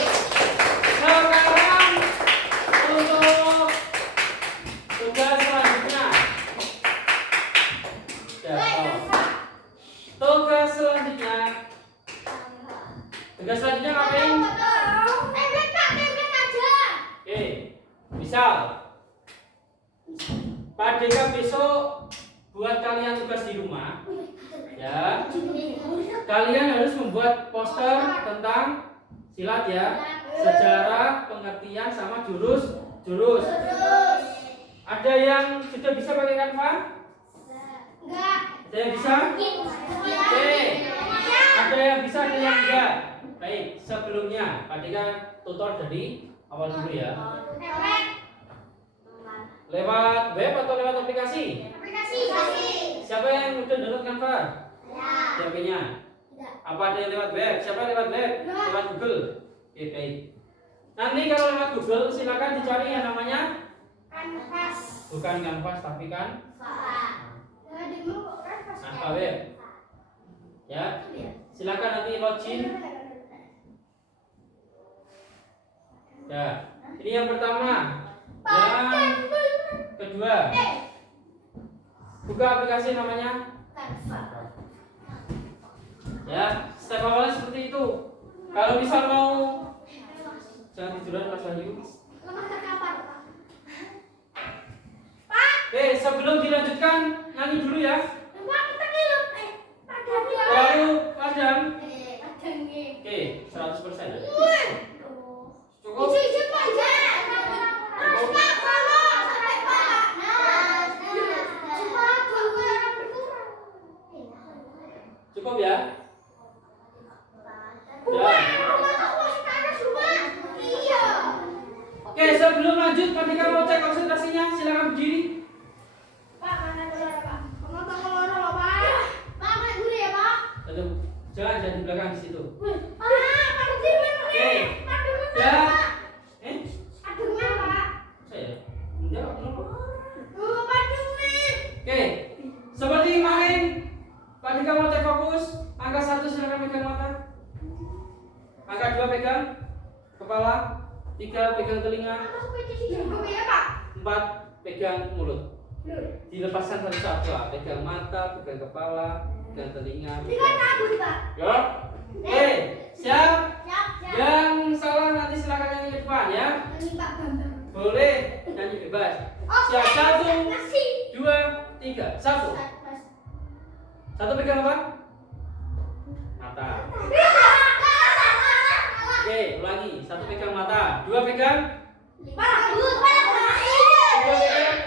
Pak Deka besok buat kalian tugas di rumah. Ya. Kalian harus membuat poster tentang silat ya. Sejarah, pengertian sama jurus. Ada yang sudah bisa pakai Canva? Enggak. Ada yang bisa? Oke. Ada yang bisa, ada yang enggak. Baik, sebelumnya Pak Deka tutor dari awal dulu ya. Lewat web atau lewat aplikasi? Aplikasi. Siapa yang udah download Canva? Ya. Siapanya? Tidak. Apa ada yang lewat web? Siapa yang lewat web? Enggak. Lewat Google. Oke, baik. Nanti kalau lewat Google silakan dicari yang namanya Kanvas. bukan Canvas tapi kan Nah, di mau kok kanvas. Canva web. Ya. Silakan nanti login. Ya. Ini yang pertama. Yang kedua. Buka aplikasi namanya. Ya, step awalnya seperti itu. Kalau misal mau jangan tiduran Mas Wahyu. Sebelum dilanjutkan nyanyi dulu ya. Baru padam. Oke, 100%. Cukup. Cukup ya. Oke, sebelum lanjut, Pak Dika mau cek konsentrasinya, silakan berdiri. Jangan di belakang di situ. Oke. Ya. Saya. Enggak, kenapa? Oke. Seperti kemarin, Pak Dika mau cek fokus. Angka 1 silakan pegang mata. Angka 2 pegang kepala. 3 pegang telinga. 4 pegang mulut. Dilepaskan satu-satu lah. Pegang mata, pegang kepala, pegang telinga. Ya. Oke, siap? Yang salah nanti silakan nyanyi di depan ya. Boleh nyanyi bebas. Siap, 1, 2, 3. 1 pegang apa? Mata. Oke, ulangi. 1 pegang mata, 2 pegang. 3 pegang.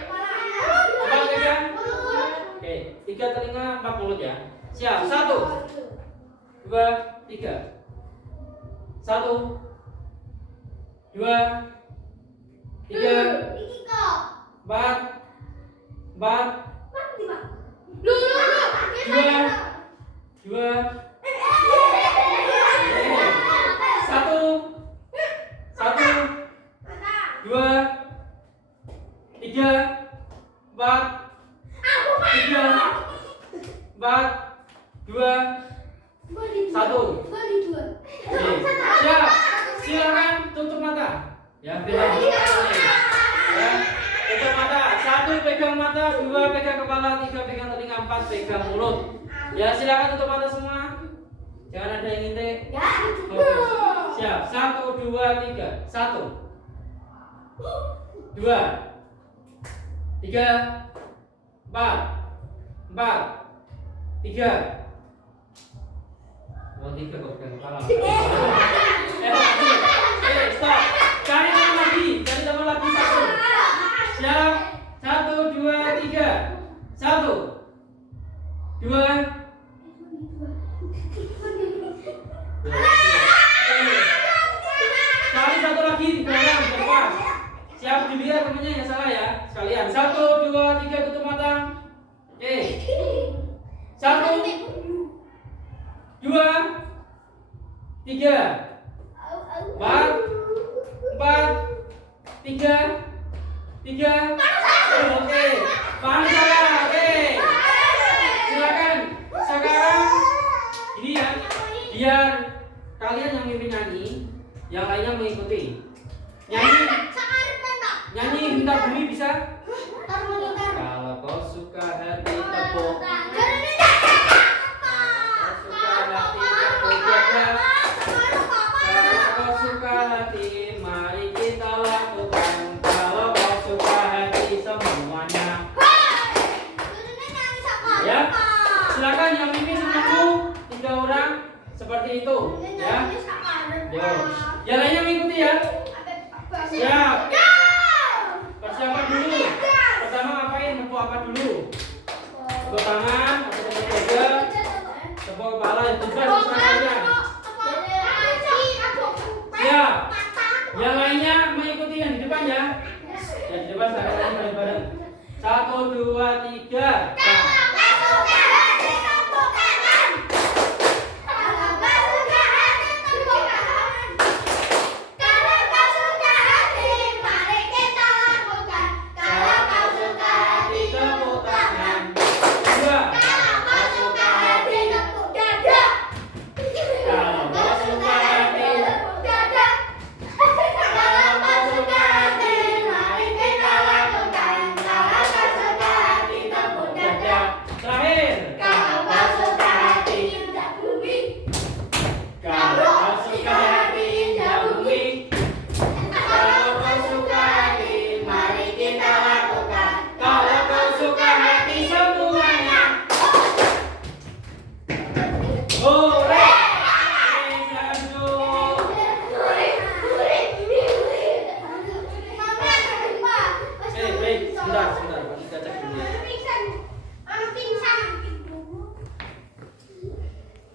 4 pegang. Oke, 3 telinga, 4 mulut ya. Siap, 1, 2, 3. 1, 2, 3, 4, 2, 1, 2, 3, 4, 2, 1. Siap. Silakan tutup mata. Ya, biar ya. Tutup mata. 1 pegang mata, 2 pegang kepala, 3 pegang telinga, 4 pegang mulut. Ya, silakan tutup mata semua. Jangan ada yang ngintip. Fokus. Siap. 1, 2, 3. 1, 2, 3, 4, 3. Mau 3 kok pegang kepala. Stop. Cari teman lagi. 1. Siap. 1, 2, 3. 1, 2. Cari satu lagi di belakang, depan. Siap, dilihat temennya yang salah ya. Sekalian. 1, 2, 3 tutup mata. Oke. 1, 2, 3. 4, 3. Oke. Paling salah. Oke. Silakan. Sekarang ini ya. Biar kalian yang mimpin nyanyi, yang lainnya mengikuti. Nyanyi Bintang Bumi bisa? Kalau kau suka hati tepuk. Kalau kau suka hati, mari kita lakukan. Kalau kau suka hati semuanya. Silakan yang mimpin menunggu 3 orang seperti itu, ya. Yo. Yang lainnya mengikuti ya. Siap. Persiapan dulu. Pertama ngapain? Tepuk apa dulu? Tepuk tangan, atau tepuk dada, tepuk kepala, itu terserah kalian. Siap. Yang lainnya mengikuti yang di depan ya. Yang di depan sekarang bareng-bareng. 1, 2, 3.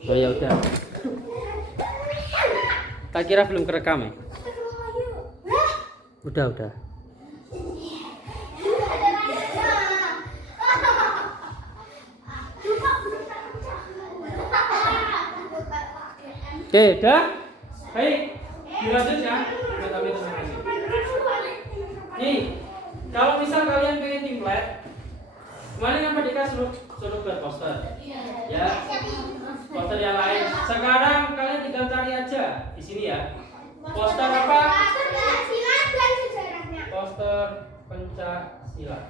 Oh ya udah. Tak kira belum kerekam ya? Udah. Oke, udah. Baik, dilanjut ya. Nih, kalau misal kalian pengen template, kemarin kan Pak Dika suruh buat poster. Ya. Poster yang lain. Sekarang kalian tinggal cari aja di sini ya. Poster apa? Poster Pencaksilat.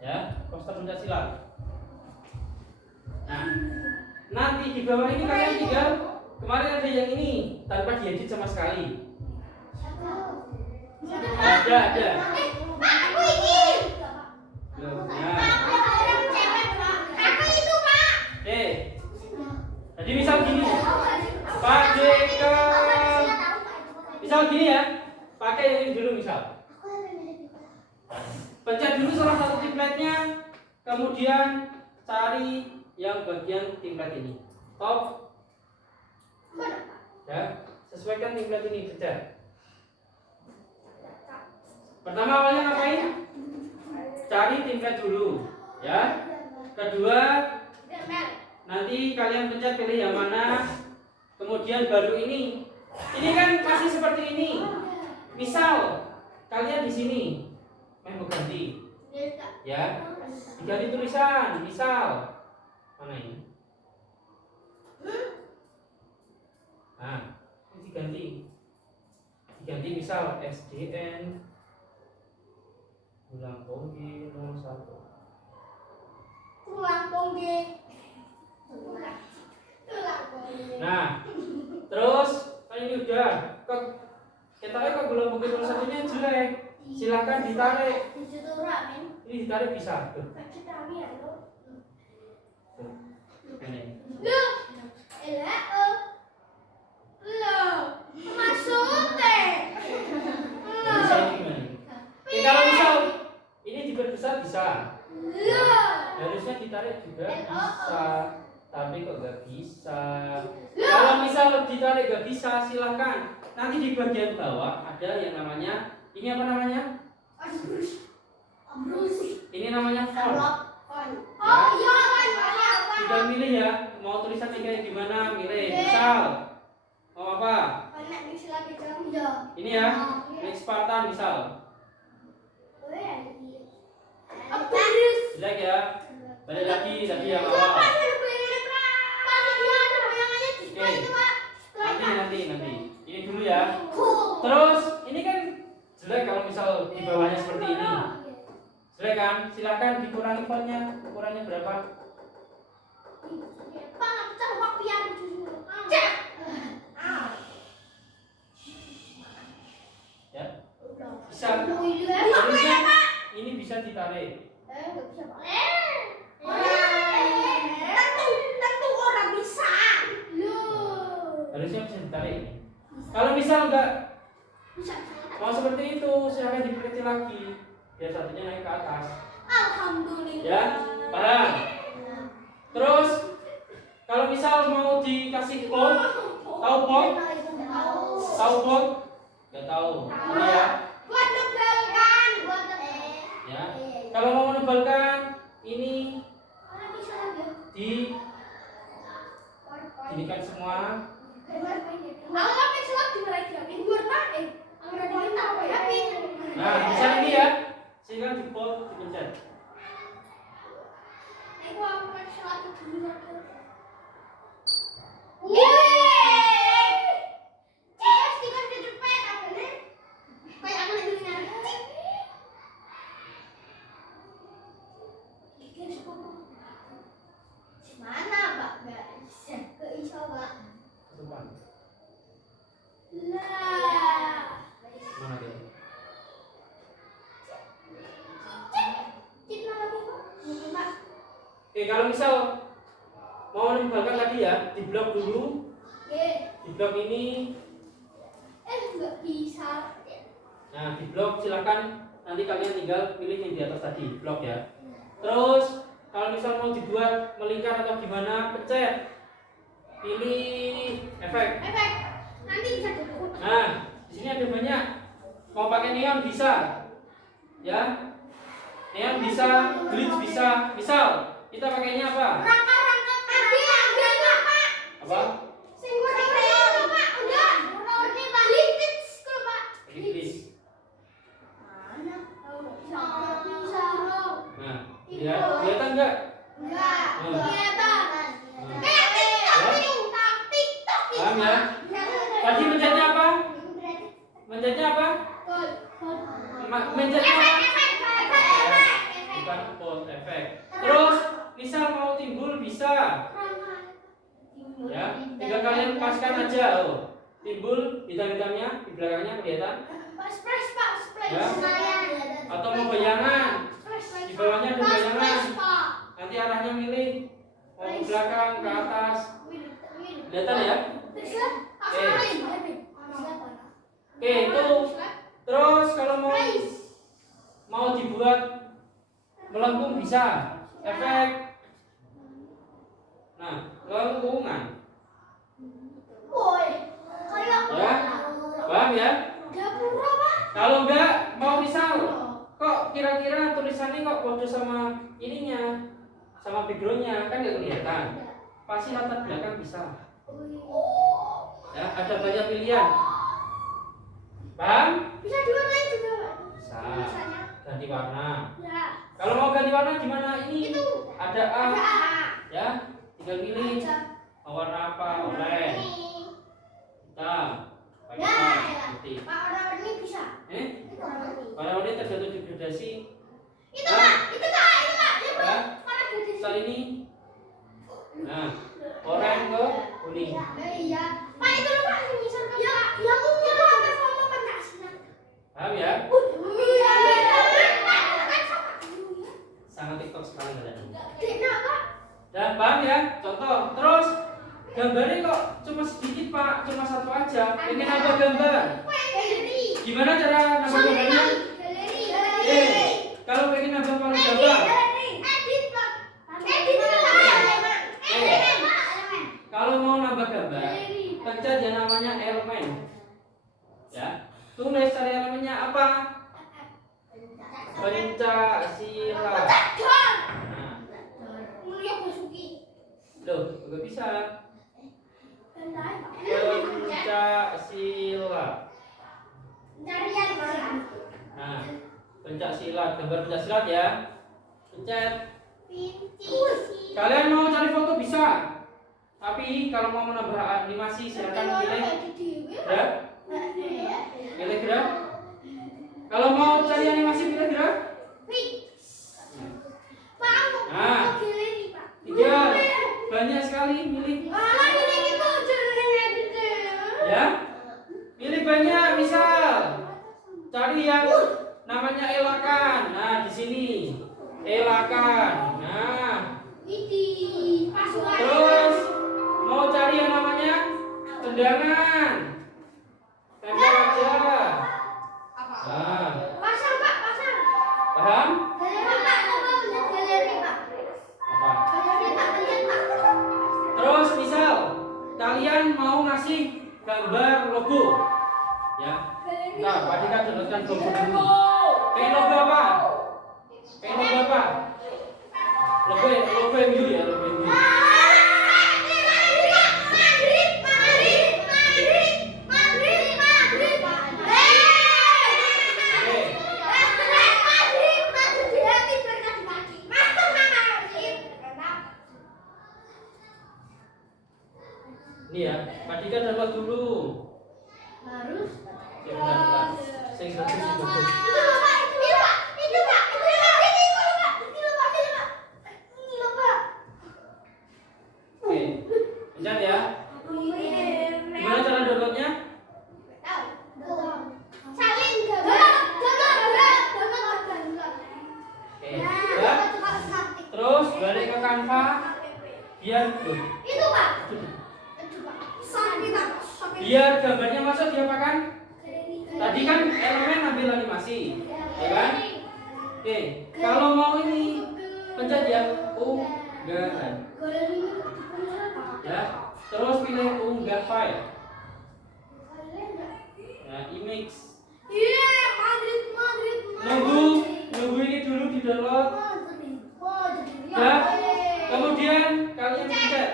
Ya, poster Pencaksilat. Nah, nanti di bawah ini kalian tinggal, kemarin ada yang ini tanpa diedit sama sekali. Ada. Aku ini. Belum. Nah. Oke. Jadi misal gini, Pak Deka. Misal gini ya, pakai yang ini dulu misal. Pencet dulu salah satu template-nya, kemudian cari yang bagian template ini. Top. Ya, sesuaikan template ini, pencet. Pertama awalnya ngapain? Cari template dulu, ya. Kedua, nanti kalian pencet pilih yang mana. Kemudian baru ini. Ini kan masih seperti ini. Misal kalian di sini mau ganti, ya. Diganti tulisan, misal mana ini? Nah, ini diganti misal SDN Ulang Ponggi 01. Nah, terus ini udah kita kok belum bukti tulisannya jelek. Silakan ditarik. Ini ditarik bisa. Tuh. Ini. Kalau misal ini diperbesar bisa. Harusnya ditarik juga bisa, tapi kok gak bisa. Kalau misal ditarik gak bisa, silahkan. Nanti di bagian bawah ada yang namanya, ini apa namanya? Ini namanya font. Sudah milih ya, mau tulisannya kayak gimana? Milih. Misal mau apa? Ini ya, Next Spartan misal. Jelek ya. Balik lagi tadi yang awal. Oke. Nanti. Ini dulu ya. Terus ini kan jelek kalau misal di bawahnya seperti ini. Jelek kan? Silakan dikurangi fontnya. Ukurannya berapa? Ya. Bisa. Harusnya ini bisa ditarik. Kalau misal enggak Bisa. mau seperti itu, silahkan dipilih lagi biar satunya naik ke atas. Alhamdulillah. Ya, paham? Terus kalau misal mau dikasih pot, tahu pot? Tahu pot? Enggak tahu. Ini ya. Buat nebalkan, Ya. Kalau mau menebalkan ini dinikan semua. Nah, bisa ini ya. Sehingga di pot dipencet. Mana Pak? Nggak bisa ke iso Pak. Depan. Lah. Mana dia? Cip lagi Pak. Ini Pak. Oke, kalau misal mau menebalkan tadi ya, di blok dulu. Oke. Di blok ini. Nggak bisa. Nah, di blok silakan nanti kalian tinggal pilih yang di atas tadi, blok ya. Terus kalau misal mau dibuat melingkar atau gimana, pencet. Pilih efek. Efek. Nanti bisa dulu. Nah, di sini ada banyak. Mau pakai neon bisa. Ya. Neon bisa, glitch bisa. Misal kita pakainya apa? Rangka-rangka ada Pak. Apa? Sing warna Pak. Udah. Warna Pak. Glitch kalau Pak. Glitch. Mana? Bisa. Nah, lihat, kelihatan enggak? Enggak. Hmm. Kelihatan. Kayak TikTok ini. TikTok ini. Paham ya? Tadi mencetnya apa? Mencetnya apa? Mencetnya apa? Bukan pot efek. Terus misal mau timbul bisa. Ya, tinggal kalian paskan aja. Oh. Timbul hitam-hitamnya di belakangnya kelihatan. Splash Pak. Splash. Ya. Atau mau bayangan. Di bawahnya ada bayangan. Pak. Nanti arahnya milih. Mau ke belakang, ke atas. Kelihatan ya? Oke, itu. Terus kalau mau dibuat melengkung bisa. Efek. Nah, lengkungan. Ya? Paham ya? Kalau enggak mau misal kok kira-kira tulisannya kok kode sama ininya, sama backgroundnya kan nggak kelihatan. Pasti latar belakang bisa. Ya, ada banyak pilihan. Paham? Bisa diwarnain juga Pak. Bisa. Tulisannya. Ganti warna. Ya. Kalau mau ganti warna gimana ini? Itu. Ada A. Ada. Ya, tinggal pilih. Mau warna apa? Oranye. Hitam. Pakai Ya, hitam, ya. putih. Pak warna ini bisa. Itu Warna ini. warna ini tergantung degradasi. Itu Pak. Itu Pak. Itu Pak. Itu Ya. warna gadis. Misal ini. Nah, oranye ke kuning. Iya. Pak itu loh Pak yang misal Pak. Ya, ya aku itu ada foto Pancasila. Paham ya? Iya. Sangat TikTok sekali kalian. Tidak Pak. Dan paham ya? Contoh. Terus gambarnya kok cuma sedikit Pak, cuma satu aja. Pengen nambah gambar. Galeri. Gimana cara nambah gambarnya? Galeri. Kalau pengen nambah paling gampang. Edit Pak. Edit itu Pak. Edit Pak. Kalau mau nambah gambar, pencet yang namanya elemen. Ya, tulis cari elemennya apa? Pancasila. Nah, Mulia Basuki. loh, nggak bisa. Pencarian Pancasila. Nah, Pancasila, gambar Pancasila ya. Pencet. Kalian mau cari foto bisa. Tapi kalau mau menambah animasi silakan pilih gerak. Pilih gerak. Kalau mau cari animasi pilih gerak. Nah, tiga banyak sekali milih. Ya, pilih banyak misal cari yang namanya elakan. Nah, di sini elakan. Nah, terus mau cari yang namanya tendangan. gambar logo. Ya. Nah, Pak Dika downloadkan logo dulu. Pengen logo apa? Pengen logo apa? Logo yang biru ya, logo yang biru. Ini ya, Pak Dika download dulu. Harus. Ya benar. Saya gratis itu. Oke, pencet ya. Gimana cara downloadnya? Oke, ya. Terus balik ke Canva. Biar biar gambarnya masuk diapakan? Tadi kan elemen ambil animasi, ya kan? Oke, kalau mau ini pencet ya unggahan. Ya, terus pilih unggah file. Nah, image. Nunggu ini dulu di download. Ya, kemudian kalian pencet.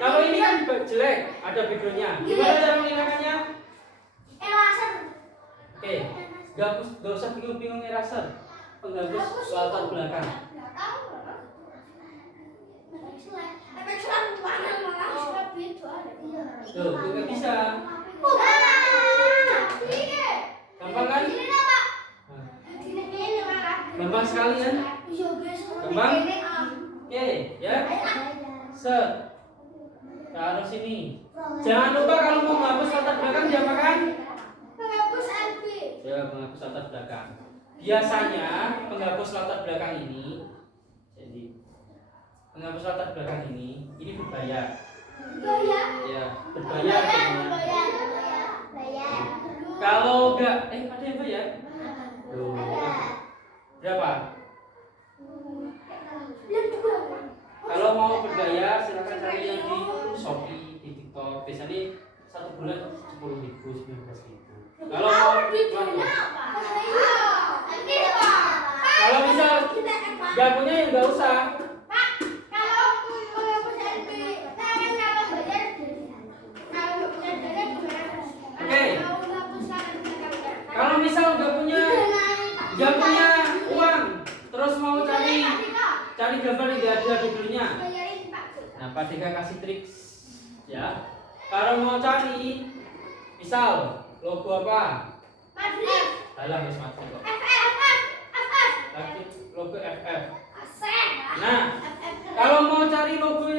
Kalau ini kan jelek, ada backgroundnya. Gimana cara menghilangkannya? Oke, gak usah bingung-bingung eraser. Penghapus latar belakang. Tuh, juga bisa. Gampang kan? Gampang sekali kan? Gampang? Oke, ya. Set. Taruh sini. Jangan lupa kalau mau menghapus latar belakang diapakan? Ya, menghapus latar belakang. Biasanya penghapus latar belakang ini, jadi penghapus latar belakang ini berbayar. Ya, berbayar. Kalau enggak, ada yang bayar? Tuh. Berapa? Kalau mau berbayar silakan cari yang di Shopee, di TikTok. Biasanya 1 bulan 10.000, 19.000. Kalau mau kalau misal nggak punya ya nggak usah. Oke. Kalau misal nggak punya uang, terus mau cari gambar yang nggak ada backgroundnya. Nah, Pak Dika kasih trik ya. Kalau mau cari, misal logo apa? Alah, wis mati kok. Logo FF. Nah, kalau mau cari logo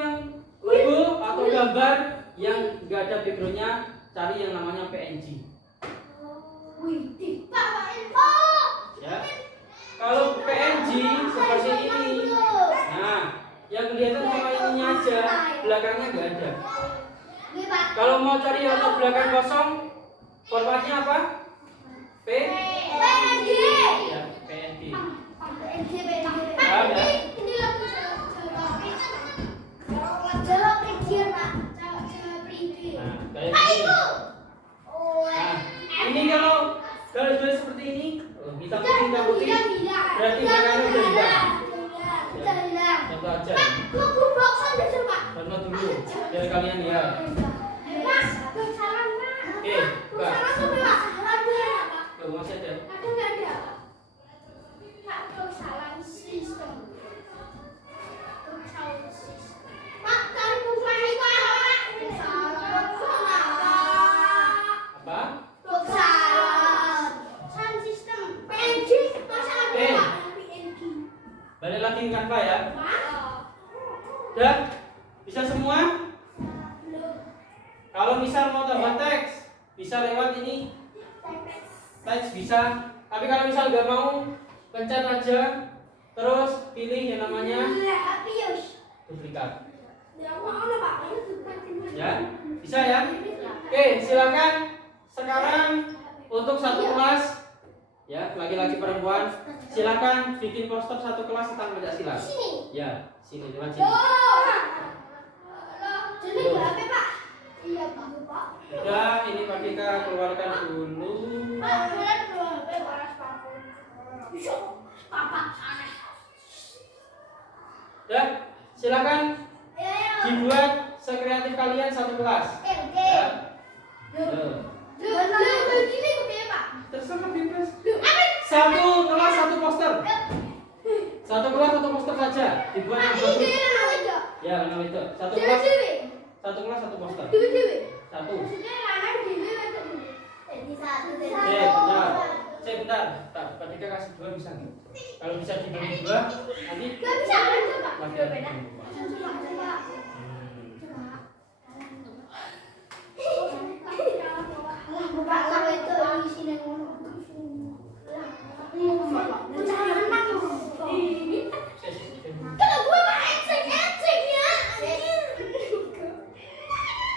atau gambar yang nggak ada backgroundnya, cari yang namanya PNG. Ya. Kalau PNG seperti ini, nah, yang kelihatan cuma ininya aja, belakangnya nggak ada. Kalau mau cari latar belakang kosong, formatnya apa? PNG. Ya, PNG. Paham ya? Nah, kayak gini. Nah, ini kalau garis-garis seperti ini, hitam putih, berarti belakangnya udah hitam. Contoh aja. Contoh dulu, biar kalian lihat. Oke, buka. Tuh, masih ada. Apa? Balik lagi ke Canva ya. Udah? Bisa semua? Kalau misal mau tambah teks, bisa lewat ini. Teks bisa. Tapi kalau misal nggak mau, pencet aja. Terus pilih yang namanya duplikat. Ya, bisa ya? Oke, silakan. Sekarang untuk satu kelas, ya, laki-laki perempuan, silakan bikin poster satu kelas tentang Pancasila. Ya, sini lewat sini. Jadi nggak apa Pak? Iya Pak. Udah, ini Pak Dika keluarkan dulu. Pak, kalian dua HP balas papan. Bisa, Papa aneh. Udah, silakan Ya. dibuat sekreatif kalian satu kelas. Oke. Ya. Lu begini kok Pak? Terserah bebas. Apa? Satu kelas satu poster. Satu kelas satu poster saja. Dibuat yang Ini bagus. dia aja. Ya, kenapa itu? Satu kelas Dewi. satu kelas satu poster. Dewi. Satu. Maksudnya anak Dewi atau Dewi? Jadi satu. Bentar. Pak Dika kasih dua bisa nggak? Kalau bisa dibagi dua, nanti Gak bisa kan coba. latihan. Coba. Bapak kalau itu isi yang ngono. Kalau gue mah ecek ya.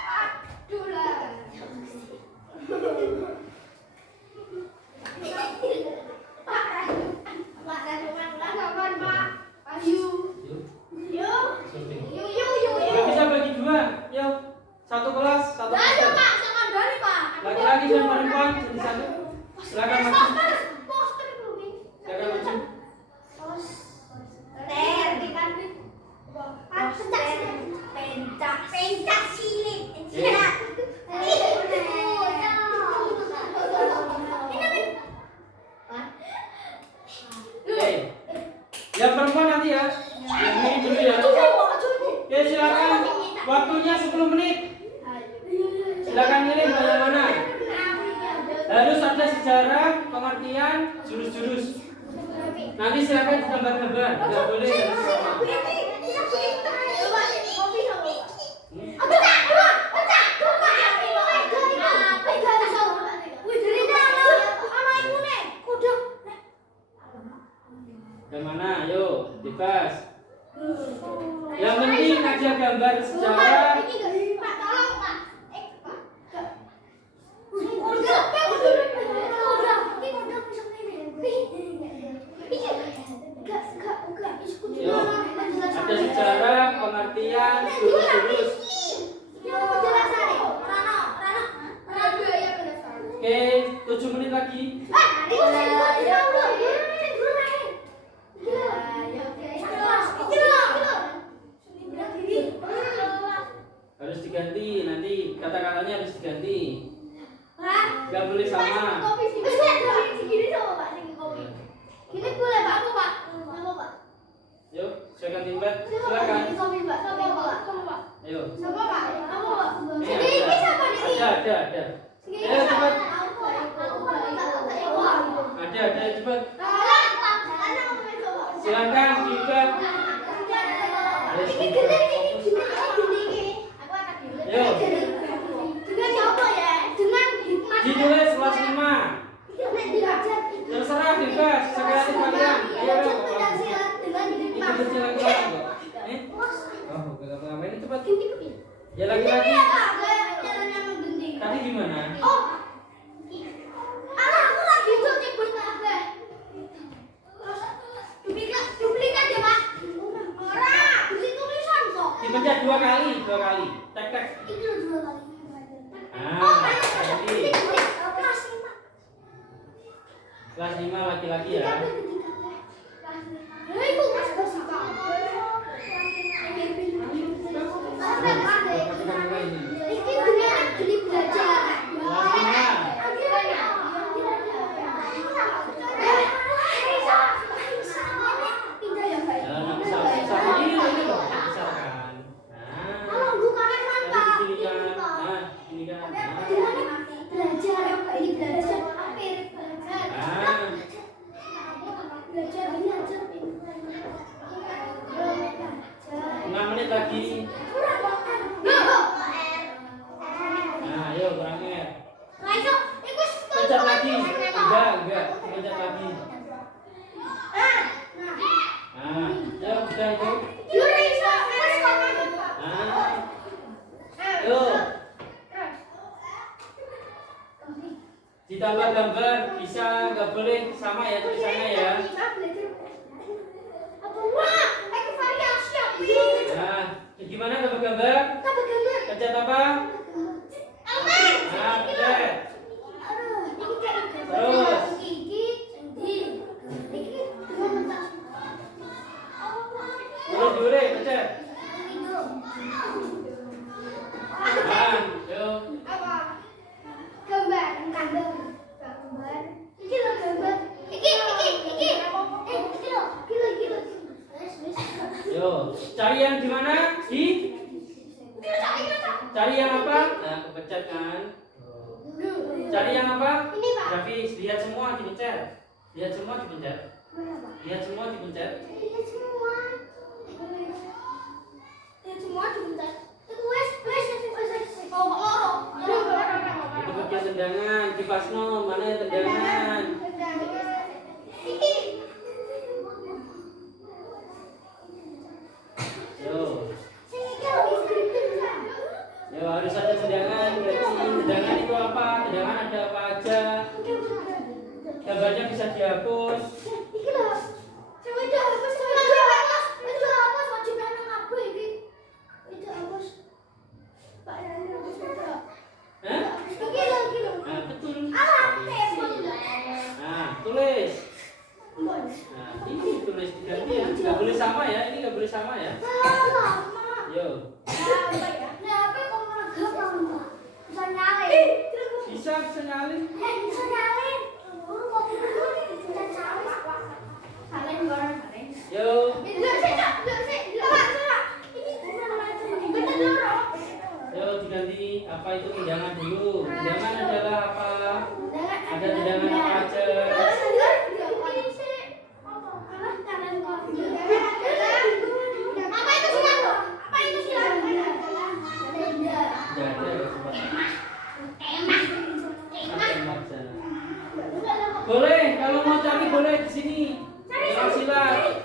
Aduh lah. Pak. Ayu. Yuk. Yuk. Nggak bisa bagi dua. Yuk. Satu kelas satu poster. Pak, jangan dari Pak. Laki-laki dan perempuan jadi satu. Silakan maju. Poster dulu. Silakan maju. Pencak silit. Iya. Oke. Yang perempuan nanti ya. Yang ini dulu ya. Oke, silakan. Waktunya 10 menit. Silakan pilih yang mana. Harus ada sejarah, pengertian, jurus-jurus. Nanti silakan gambar-gambar. Enggak boleh harus sama. Yang mana? Ayo, bebas. Yang penting aja gambar sejarah. Yo, ada sejarah, pengertian, jurus-jurus. Oke, 7 menit lagi. Harus diganti, nanti kata-katanya harus diganti. Gak boleh sama. Ini boleh Pak, apa Pak? Apa Pak? Yuk, silakan timbat. Silakan. Ayo. Siapa Pak? Apa Pak? Ini Ini siapa nih? ada. Ayo cepat. Ada cepat. Silakan juga. Yuk. Ditulis kelas 5. Terserah bebas, sekreatif kalian. Ayo. Itu kecil lagi. Oh, ngapain ini cepat. Ya lagi-lagi. Tadi gimana? Duplikat ya Pak. Dipencet dua kali. Tek. Jadi kelas 5 laki-laki ya. Lagi. Nah, ayo kurangnya. Pencet lagi. Enggak. Pencet lagi. Nah, ya udah itu. Nah. Yuk. Ditambah gambar bisa, nggak boleh sama ya tulisannya ya. Nah, gimana gambar-gambar? Pencet apa? Nah, pencet. Terus. Terus dulu, pencet. Nah, yuk. Yuk, cari yang di mana? Cari yang apa? Nah, kepencet kan? Cari yang apa? Grafis, lihat semua dipencet. Lihat semua dipencet. Lihat semua dipencet. Itu bagian tendangan, kipas no, mana yang tendangan? Yo, yo harus ada tendangan, berarti tendangan itu apa? Tendangan ada apa aja? Gambarnya bisa dihapus. Hah? Nah, betul. Nah, tulis. Nah, ini tulis diganti ya. Nggak boleh sama ya. Ini nggak boleh sama ya. Yo. Bisa nyalin. Yo. Yo diganti apa itu tendangan dulu. Tendangan adalah apa? Ada tendangan apa aja? Boleh, kalau mau cari boleh di sini. Silat.